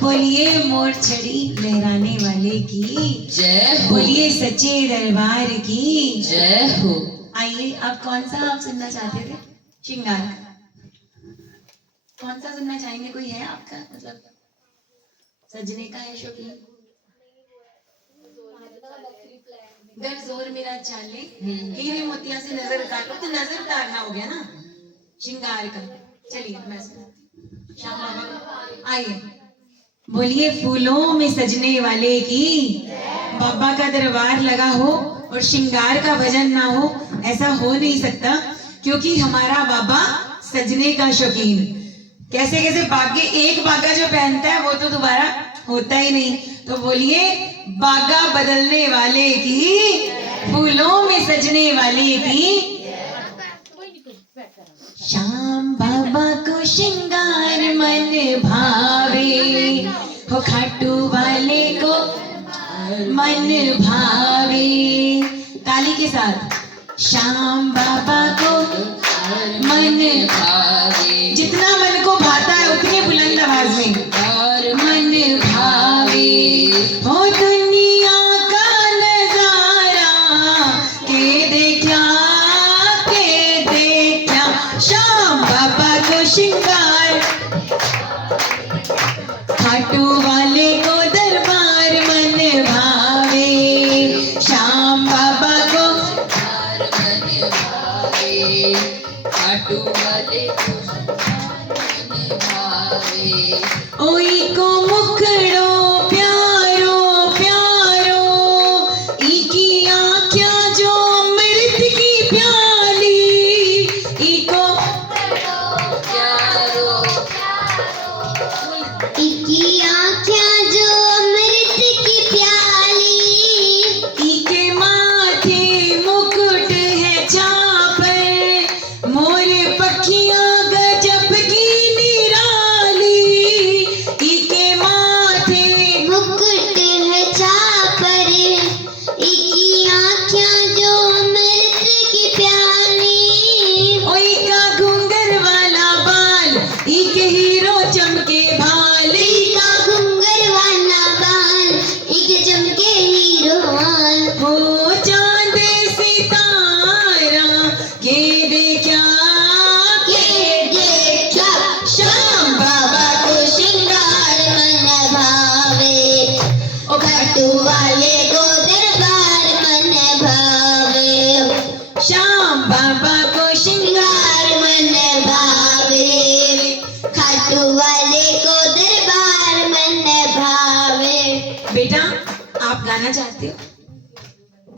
बोलिए मोर छड़ी लहराने वाले की जय हो, बोलिए सच्चे दरबार की जय हो। आइए आप कौन सा आप सुनना चाहते थे? श्रृंगार कौन सा सुनना चाहेंगे? कोई है आपका मतलब सजने का है शौकीन? गर जोर मेरा चाले, हीरे मोतिया से नजर उतार लो, तो नजर उतारना हो गया ना श्रृंगार का। चलिए मैं सुनाती, श्याम बाबा आइए। बोलिए फूलों में सजने वाले की, बाबा का दरबार लगा हो और श्रृंगार का भजन ना हो, ऐसा हो नहीं सकता, क्योंकि हमारा बाबा सजने का शौकीन। कैसे कैसे बागे, एक बागा जो पहनता है वो तो दोबारा होता ही नहीं। तो बोलिए बागा बदलने वाले की, फूलों में सजने वाले की। श्याम बाबा को श्रृंगार मन भावे हो, खाटू वाले को मन भावे। ताली के साथ श्याम बाबा को मन भावे, जितना मन को भाता है उतनी बुलंद आवाज में और मन भावे हो। दुनिया का नजारा के देखा श्याम बाबा को श्रृंगार, खाटू वाले को दरबार मन भावे। श्याम बाबा को मन भावे, खाटू वाले को मन भावे। ओई को मुखड़ो प्यारो प्यारो, इकी आँखें जो अमृत की प्याली, इको प्यारो इकी आँखें जो अमृत की प्याली, इके माथे मुकुट है चापर, मोर पखियाँ गजब की निराली, इके माथे मुकुट है चापर, इकी आँखें जो अमृत की प्याली, ओई का घुंगर वाला बाल, इके हीरो चमके भाल, इका घुंघर वाला बाल, इके चमके हीरोवान, हो चांद सितारा के देखा के देखा श्याम बाबा को श्रृंगार मन भावे, ओ खाटू वाले को दरबार मन भावे, श्याम बाबा को श्रृंगार मन भावे, खाटू वाले को दरबार मन भावे। बेटा आप गाना चाहते हो?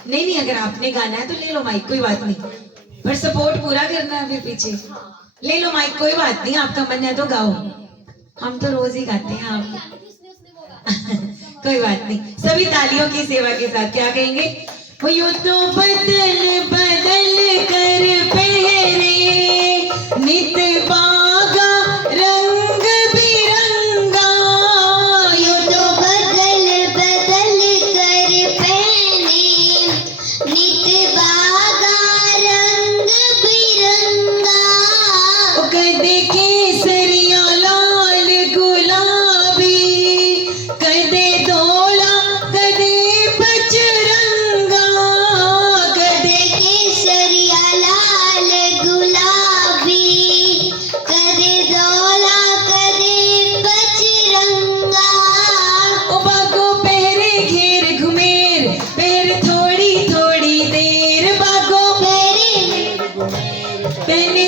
नहीं नहीं, अगर आपने गाना है तो ले लो माइक, कोई बात नहीं, पर सपोर्ट पूरा करना है फिर पीछे। ले लो माइक, कोई बात नहीं, आपका मन है तो गाओ, हम तो रोज ही गाते हैं आप कोई बात नहीं, सभी तालियों की सेवा के साथ क्या कहेंगे? वो यूं तो बदल बदल कर पहरे, नित बागा रंग बिरंगा, यूं तो बदल बदल कर पहने, नित बागा रंग बिरंगा, ओ कदे केसरिया लाल गुलाबी, कदे धोला कदे पचरंगा, कदे केसरिया लाल गुलाबी, कदे धोला कदे पचरंगा, ओ बागो पहरे घेर घुमेर, पैर थोड़ी थोड़ी देर, बागो पहने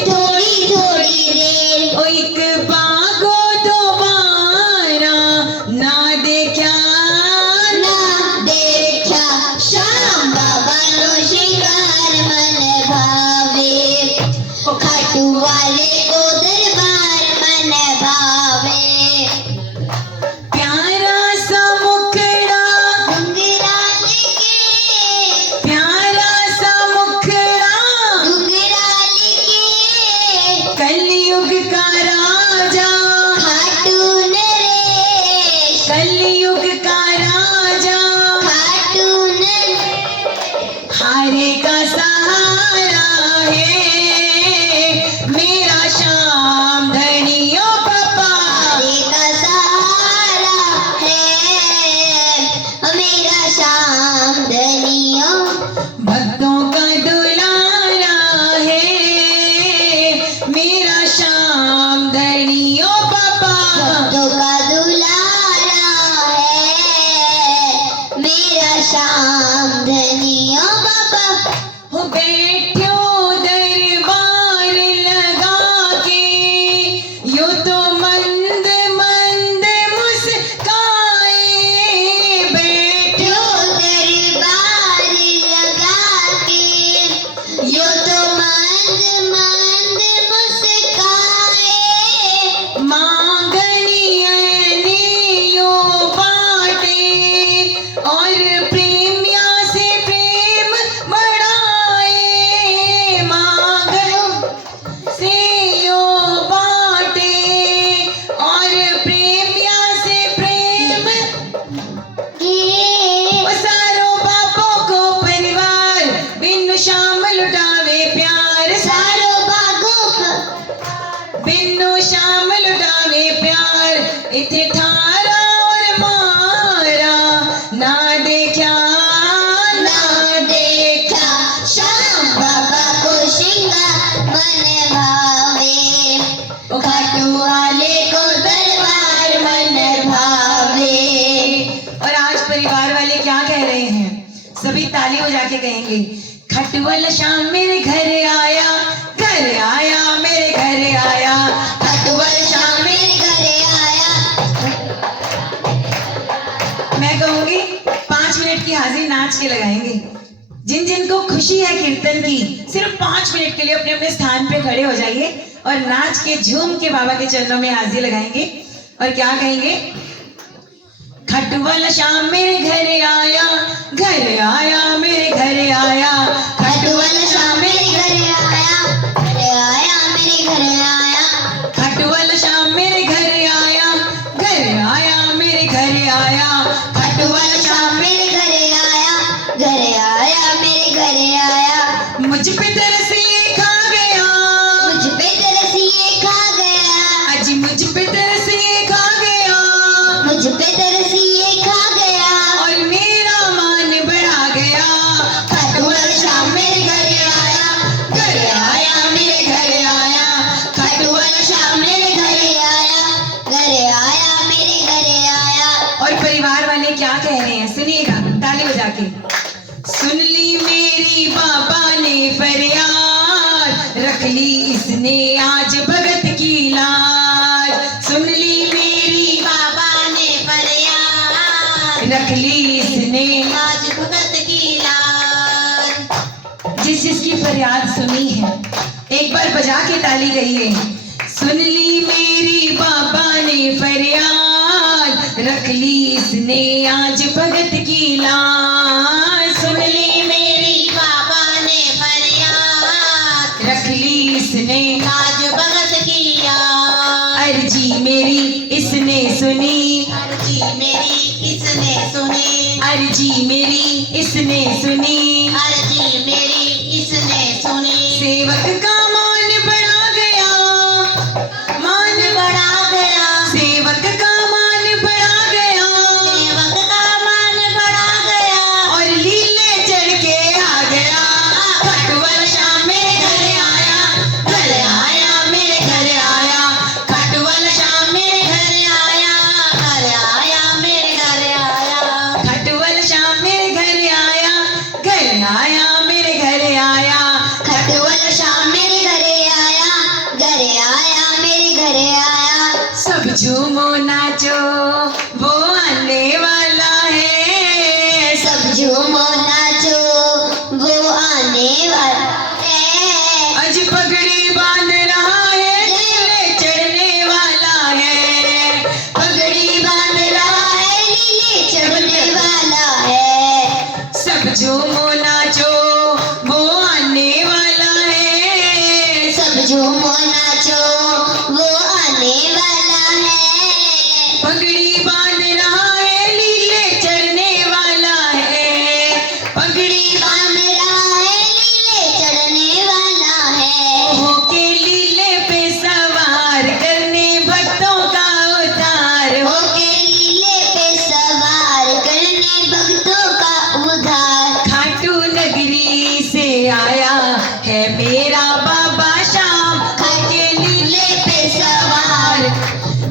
थोड़ी थोड़ी देर, ओ एक बागो दोबारा ना देखा ना देखा श्याम बाबा नो श्रृंगार मन भावे, ओ खाटू वाले को दरबार मन भावे, प्यारा सा मुखड़ा, घुंघराल के प्यारा सा मुखड़ा, घुंघराल के कलयुग का राजा, खाटू नरेश, कलयुग का राजा, खाटू नरेश, हारे का सहारा है मेरा श्याम धनियो पापा, हारे का सहारा है मेरा श्याम धनियो, भक्तों का दुलारा है मेरा श्याम धनियो पापा, भक्तों का दुलारा है मेरा श्याम धनियो बाबा, हो बैठो दरबार लगा के, यो तो मंद मंद मुस्काए, बैठो जो दरबार लगा के, यो तो मंद मंद मुस्काए, मांगनिया ने यो बाटे, और प्रेमिया से प्रेम बढ़ाए, मांग से यो बाटे, और प्रेमिया से प्रेम, ओ सारो बापों को परिवार, बिनु शाम लुटावे प्यार, सारो बागों का बिनु शाम लुटावे प्यार, इथे थारा और मारा ना देखा ना देखा श्याम बाबा को श्रृंगार मन भावे, ओ खाटू वाले को दरबार मन भावे। और आज परिवार वाले क्या कह रहे हैं? सभी ताली बजा के कहेंगे, खटवल शाम मेरे घर आया, मेरे घर खुशी है कीर्तन की, सिर्फ 5 मिनट के लिए अपने अपने स्थान पे खड़े हो जाइए और नाच के झूम के बाबा के चरणों में हाजिरी लगाएंगे और क्या कहेंगे? खटवाला श्याम मेरे घर आया, घर आया मेरे घर आया, खटवाला श्याम मेरे घर आया, घर आया मेरे घर आया, खटवाला श्याम मेरे घर आया, घर आया मेरे घर आया, खटवाला श्याम मेरे घर आया, घर आया मेरे घर आया। मुझ पे तरस ये खा गया, मुझ पे तरस ये खा गया, अजी मुझ पे तरस ये खा गया, मुझ पे तरस ये खा गया, और मेरा मान बढ़ा गया। खटवाला श्याम मेरे घर आया, घर आया मेरे घर आया, खटवाला श्याम मेरे घर आया, घर आया मेरे घर आया। और परिवार वाले क्या कह रहे हैं सुनिएगा ताली बजा के। सुन ली मेरी बाबा ने फरियाद, रख ली इसने आज भगत की लाज। सुन ली मेरी बाबा ने फरियाद, रख ली इसने, आज भगत की लाज। जिसकी फरियाद सुनी है एक बार बजा के ताली कहिए। सुन ली मेरी बाबा ने फरियाद, रख ली इसने आज भगत की लाज। सुन ली मेरी बाबा ने फरियाद, रख ली इसने, आज भगत की लाज। अर्जी मेरी इसने सुनी, अर्जी मेरी इसने सुनी, अर्जी मेरी इसने सुनी, अर्जी मेरी इसने सुनी। सेवक का मान बढ़ा गया, मान बढ़ा गया, सेवक का मान बढ़ा गया, सेवक का मान बढ़ा गया, और लीले चढ़ के आ गया। खटवाला श्याम मेरे घर आया, घर आया मेरे घर आया, खटवाला श्याम मेरे घर आया, घर आया मेरे घर आया, खटवाला श्याम मेरे घर आया, घर आया मेरे घर आया। खटवाला श्याम मेरे घर आया, घर आया मेरे घर आया। सब झूमो नाचो वो आने वाला है, सब झूमो नाचो वो आने वाला है, आज पगड़ी बांध रहा है, लीले चढ़ने वाला है, पगड़ी बांध रहा है, लीले चढ़ने वाला है। सब झूमो नाचो वो आने वाला है, सब झूमो नाचो वो आने वाला है, पगड़ी बांध रहा है, लीले चढ़ने वाला है, पगड़ी बांध रहा है, लीले चढ़ने वाला है। होके लीले पे सवार करने भक्तों का उद्धार हो, होके लीले पे सवार करने भक्तों का उद्धार। खाटू नगरी से आया है मेरा बाबा श्याम, होके लीले पे सवार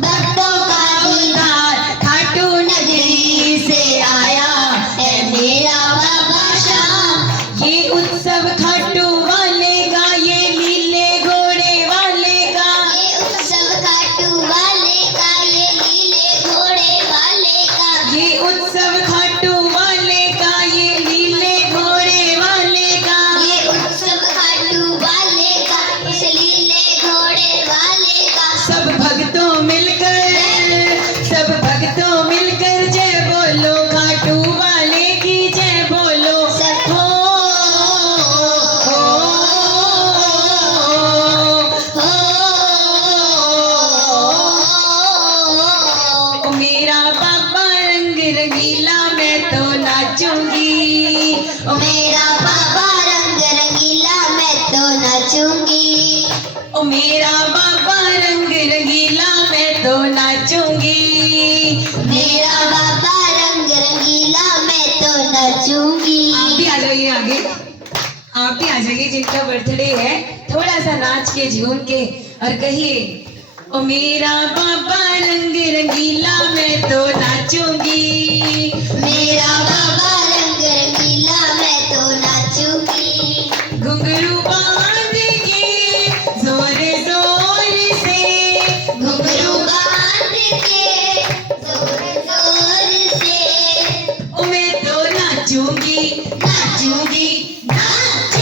भक्तों का उद्धार। खाटू नगरी से आया है मेरा बाबा श्याम। ये उत्सव खाटू वाले का, ये लीले घोड़े वाले का, ये उत्सव खाटू वाले का, ये लीले घोड़े वाले का, ये उत्सव खाटू वाले का, ये लीले घोड़े वाले का। ये उत्सव खाटू वाले का, इस लीले घोड़े वाले का। सब भक्तों मिलकर, सब भक्तों मिलकर जय बोलो, खाटू वाले की जय बोलो। सब हो हो ओ मेरा बाबा रंग रंगीला मैं तो नाचूंगी, ओ मेरा बाबा रंग रंगीला मैं तो नाचूंगी, ओ मेरा बाबा रंग रंगीला मैं तो नाचूंगी। मेरा बाबा रंग रंगीला मैं तो नाचूंगी। आप भी आ जाइए आगे, आप भी आ जाइए जिनका बर्थडे है, थोड़ा सा नाच के झूम के और कहिए ओ मेरा बाबा रंग रंगीला मैं तो नाचूंगी, मेरा बाबा रंग रंगीला मैं तो नाचूंगी। घुंघरू बांध के जोरे जोर से, घुंघरू बांध के जोर जोर से, ओ मैं तो नाचूंगी, नाचूंगी, नाचूंगी।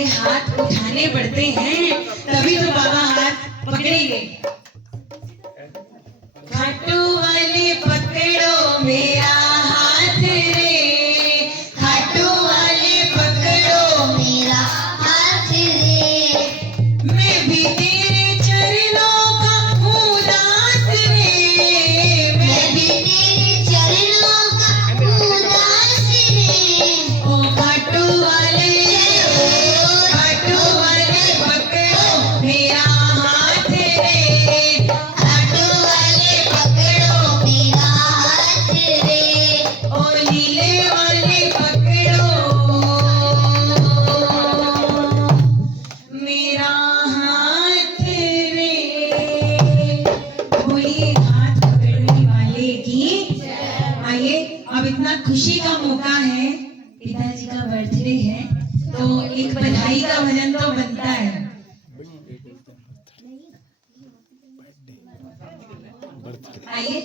लिए हाथ उठाने पड़ते हैं, तभी तो बाबा हाथ पकड़ेंगे। खाटू वाले पकड़ो मेरा हाथ रे, खाटू वाले पकड़ो मेरा हाथ रे, मैं भी तेरे चरणों का हूँ दास रे, मैं भी तेरे चरणों का हूँ दास रे। ओ खाटू वाले पकड़ो मेरा हाथ रे, खाटू वाले पकड़ो मेरा हाथ रे, ओ लीले वाले पकड़ो मेरा हाथ रे। बोलिए हाथ पकड़ने वाले की। आइए, अब इतना खुशी का मौका है, पिताजी का बर्थडे है, तो एक बधाई का भजन तो बनता है। आइए,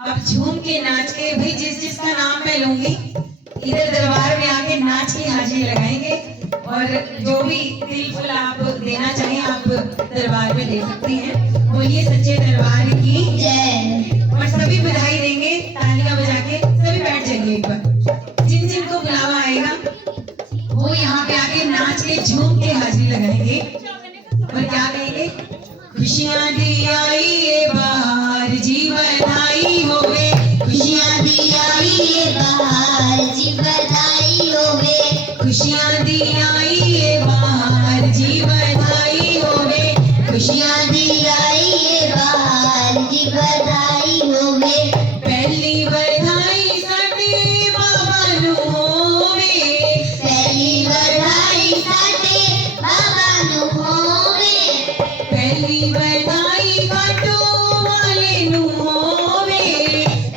अब झूम के नाच के, भाई जिस जिसका नाम मैं लूंगी इधर दरबार में आके नाच की हाजिरी लगाएंगे, और जो भी दिल फुल आप देना चाहें आप दरबार में दे सकते हैं। बोलिए सच्चे दरबार की जय। और सभी बधाई देंगे तालियां बजा के। सभी बैठ जाइए एक बार। जिन जिन को बुलावा आएगा वो यहाँ पे आके नाच के झूम के हाजिरी लगाएंगे और क्या कहेंगे? खुशियाँ दी आई ये बाहर जी बधाई होवे, खुशियाँ दी आई ये बाहर जी बधाई होवे, खुशियाँ दी आई ये बाहर जी बधाई होवे, खुशियाँ दी आई ये बाहर जी बधाई होवे। पहली बधाई साडे बाबा नू होवे, पहली बधाई साडे बाबा नू होवे, पहली बधाई खाटू वाले नू होवे,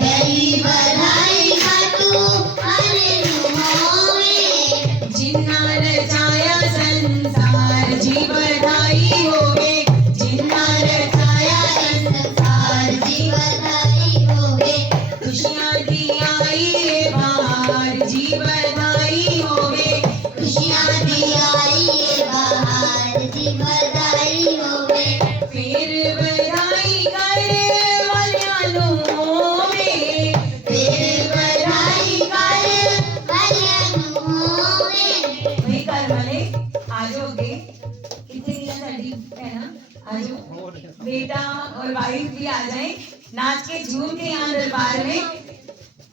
पहली बधाई खाटू वाले नू होवे, जिन्ना रचाया संसार जी बधाई होवे, जिन्ना रचाया संसार जी बधाई होवे, खुशियाँ दी आई ये बाहर जी बधाई होवे, खुशियाँ दी आई ये बाहर जी बधाई होवे। फिर बधाई करे वालियां नू होवे, फिर बधाई कर वालियां नू होवे। भाई घर वाले आ जाओगे, कितने दिया साड़ी है ना, आ जाओ बेटा और वाइफ भी आ जाए, नाच के झूम के यहाँ दरबार में।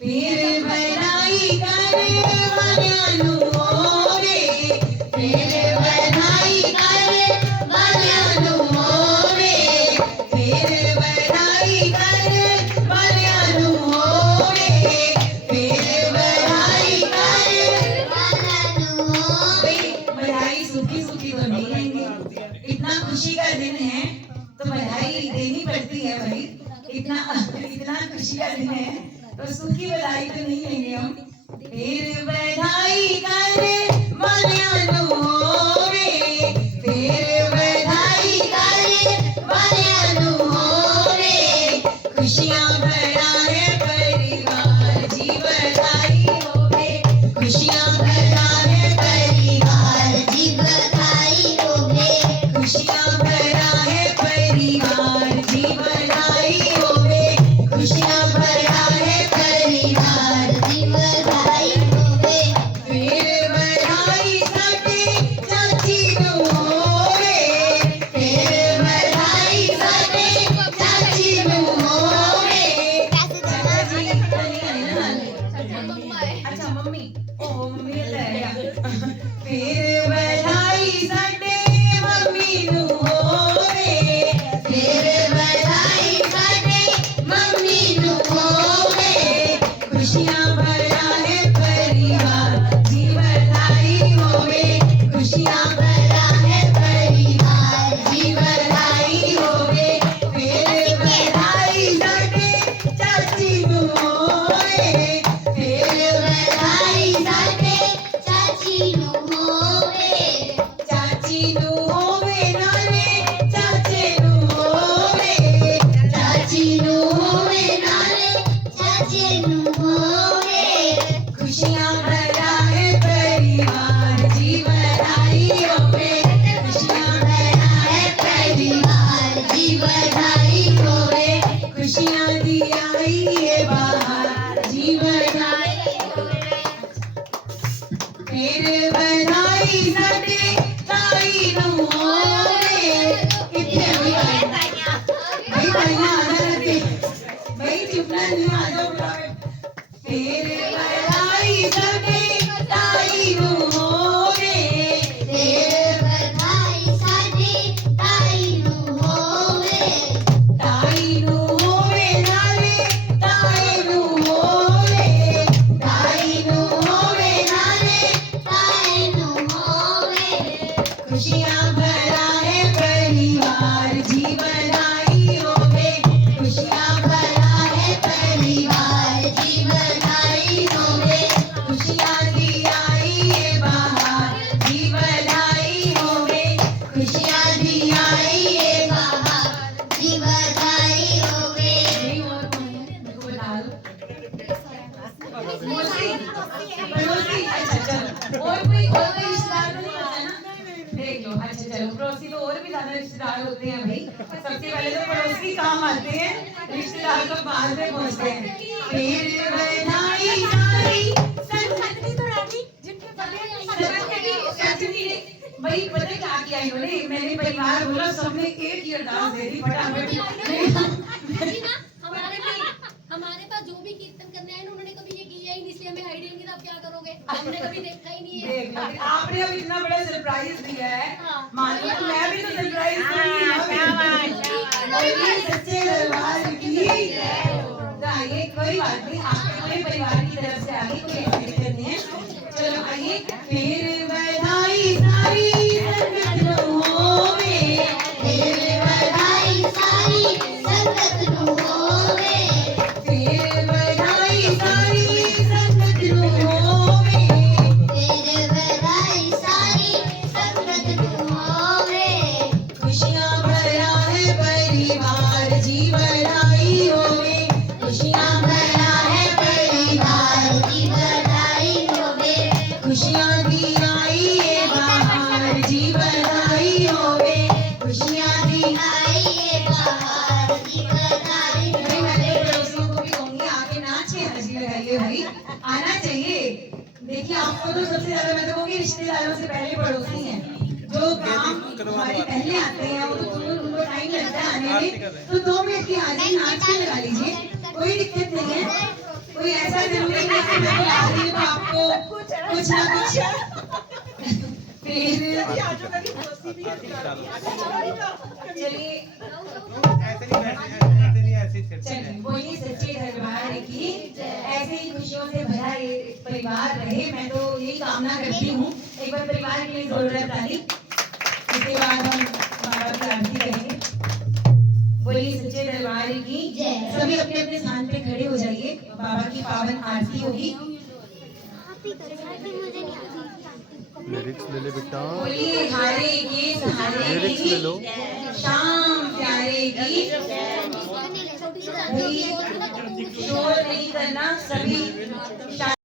फिर बधाई करे वालियां नू होवे, फिर बधाई करे वालियां नू होवे, फिर बधाई करे वालियां नू होवे, फिर बधाई करे वालियां नू होवे। बधाई सूखी सूखी तो नहीं लेंगे, इतना खुशी का दिन है तो बधाई देनी पड़ती है भाई। इतना इतना खुशी का दिन है तो सूखी बधाई तो नहीं लेंगे हम। फिर बधाई करे वालियां नू होवे, फिर बधाई करे वालियां नू होवे, खुशियाँ भरा है परिवार जी बधाई होवे, खुशियाँ भरा है परिवार जी बधाई होवे, खुशियाँ भरा है परिवार जी बधाई होवे, खुशियाँ भरा है परिवार। जी बधाई होवे। फिर बधाई साडे चाची नू होवे, फिर बधाई साडे चाची नू होवे। चाचा जी नहीं आए ना नाले? अच्छा मम्मी, ओ मम्मी ले आया। फिर बधाई साडे मम्मी नू होवे, फिर बधाई साडे मम्मी नू होवे, खुशियाँ भरा है परिवार जी बधाई होवे, खुशियाँ भरा है परिवार जी बधाई होवे। फिर बधाई साडे चाची नू होवे, फिर बधाई साडे चाची नू होवे, चाची नू होवे नाले चाचे नू होवे, चाची नू होवे नाले चाची नू होवे। खुशियाँ भरा है परिवार जी बधाई होवे। फिर बधाई साडे ताई नूं होवे किथे भाई ताइयां आ जाते भाई चुपना नहीं आ जाओ फिर बधाई साडे ताई नूं होवे फिर बधाई साडी ताई नूं होवे ताई नूं होवे नाले ताई नूं होवे ताई नूं होवे नाले ताई नूं होवे खुशियां भरा है परिवार जीवनाई होवे खुशियां भरा है परिवार जीवनाई होवे खुशियां दी आई ये बहार जीवनाई होवे खुशियां दी आई ये बाहर जीवनाई होवे और कौन है मेरे को बता दो पड़ोसी अच्छा चलो और कोई रिश्तेदार तो नहीं होता ना देख लो अच्छा चलो पड़ोसी तो और भी ज्यादा रिश्तेदार होते हैं भाई सबसे पहले तो पड़ोसी काम आते हैं रिश्तेदार तो बाद में पहुंचते हैं फिर बधाई सारी संगत तो रानी जिनके भाई पता है क्या किया इन्होंने मैंने परिवार बोला सबने एक ही अरदास दे दी फटाफट हमारे पास जो भी कीर्तन करने आए उन्होंने कभी ये किया ही नहीं, इसलिए हमें आइडिया नहीं था। अब क्या करोगे, हमने कभी देखा ही नहीं है। देख लो आपने अब इतना बड़ा सरप्राइज दिया है हाँ। मान लो तो मैं भी तो सरप्राइज दूंगी ना बोलिए सच्चे दरबार की तो आइए कोई बात नहीं आपके पूरे परिवार की तरफ से आगे कोई ऐसी दिक्कत नहीं है चलो आइए फिर बधाई सारी संगत नूं होवे फिर बधाई सारी संगत नूं होवे फिर बधाई सारी संगत नूं होवे फिर बधाई सारी संगत नूं होवे खुशियां भरा है परिवार जीवनाई होवे खुशियां भरा है परिवार जीवनाई होवे खुशियां दी आई ये बहार जीवनाई होवे खुशियां दी आई ये बाहर जीवनाई भाई मैं अपने पड़ोसियों को भी कहूंगी आके नाचिए हंसी लगाइए भाई आना चाहिए देखिए आपको तो सबसे ज्यादा मैं तो कहूंगी रिश्तेदारों से पहले पड़ोसी हैं जो काम हमारे पहले आते हैं वो तो उनको टाइम लगता है आने में तो 2 मिनट की हाजिरी नाच के लगा लीजिए कोई दिक्कत नहीं है कोई ऐसा जरूरी नहीं कि मैं बुला रही हूँ तो आपको कुछ ना कुछ फिर चलिए चलिए बोलिए सच्चे दरबार की ऐसे ही खुशियों से भरा ये परिवार रहे मैं तो यही कामना करती हूँ एक बार परिवार के लिए जरूरत ताली इसके बाद हम बाबा की आरती करेंगे बोलिए सच्चे दरबार की जय। सभी अपने अपने स्थान पे खड़े हो जाइए बाबा की पावन आरती होगी लिरिक्स ले ले बेटा बोलिए हारे के सहारे लिरिक्स ले लो की शाम प्यारे की शोर नहीं करना सभी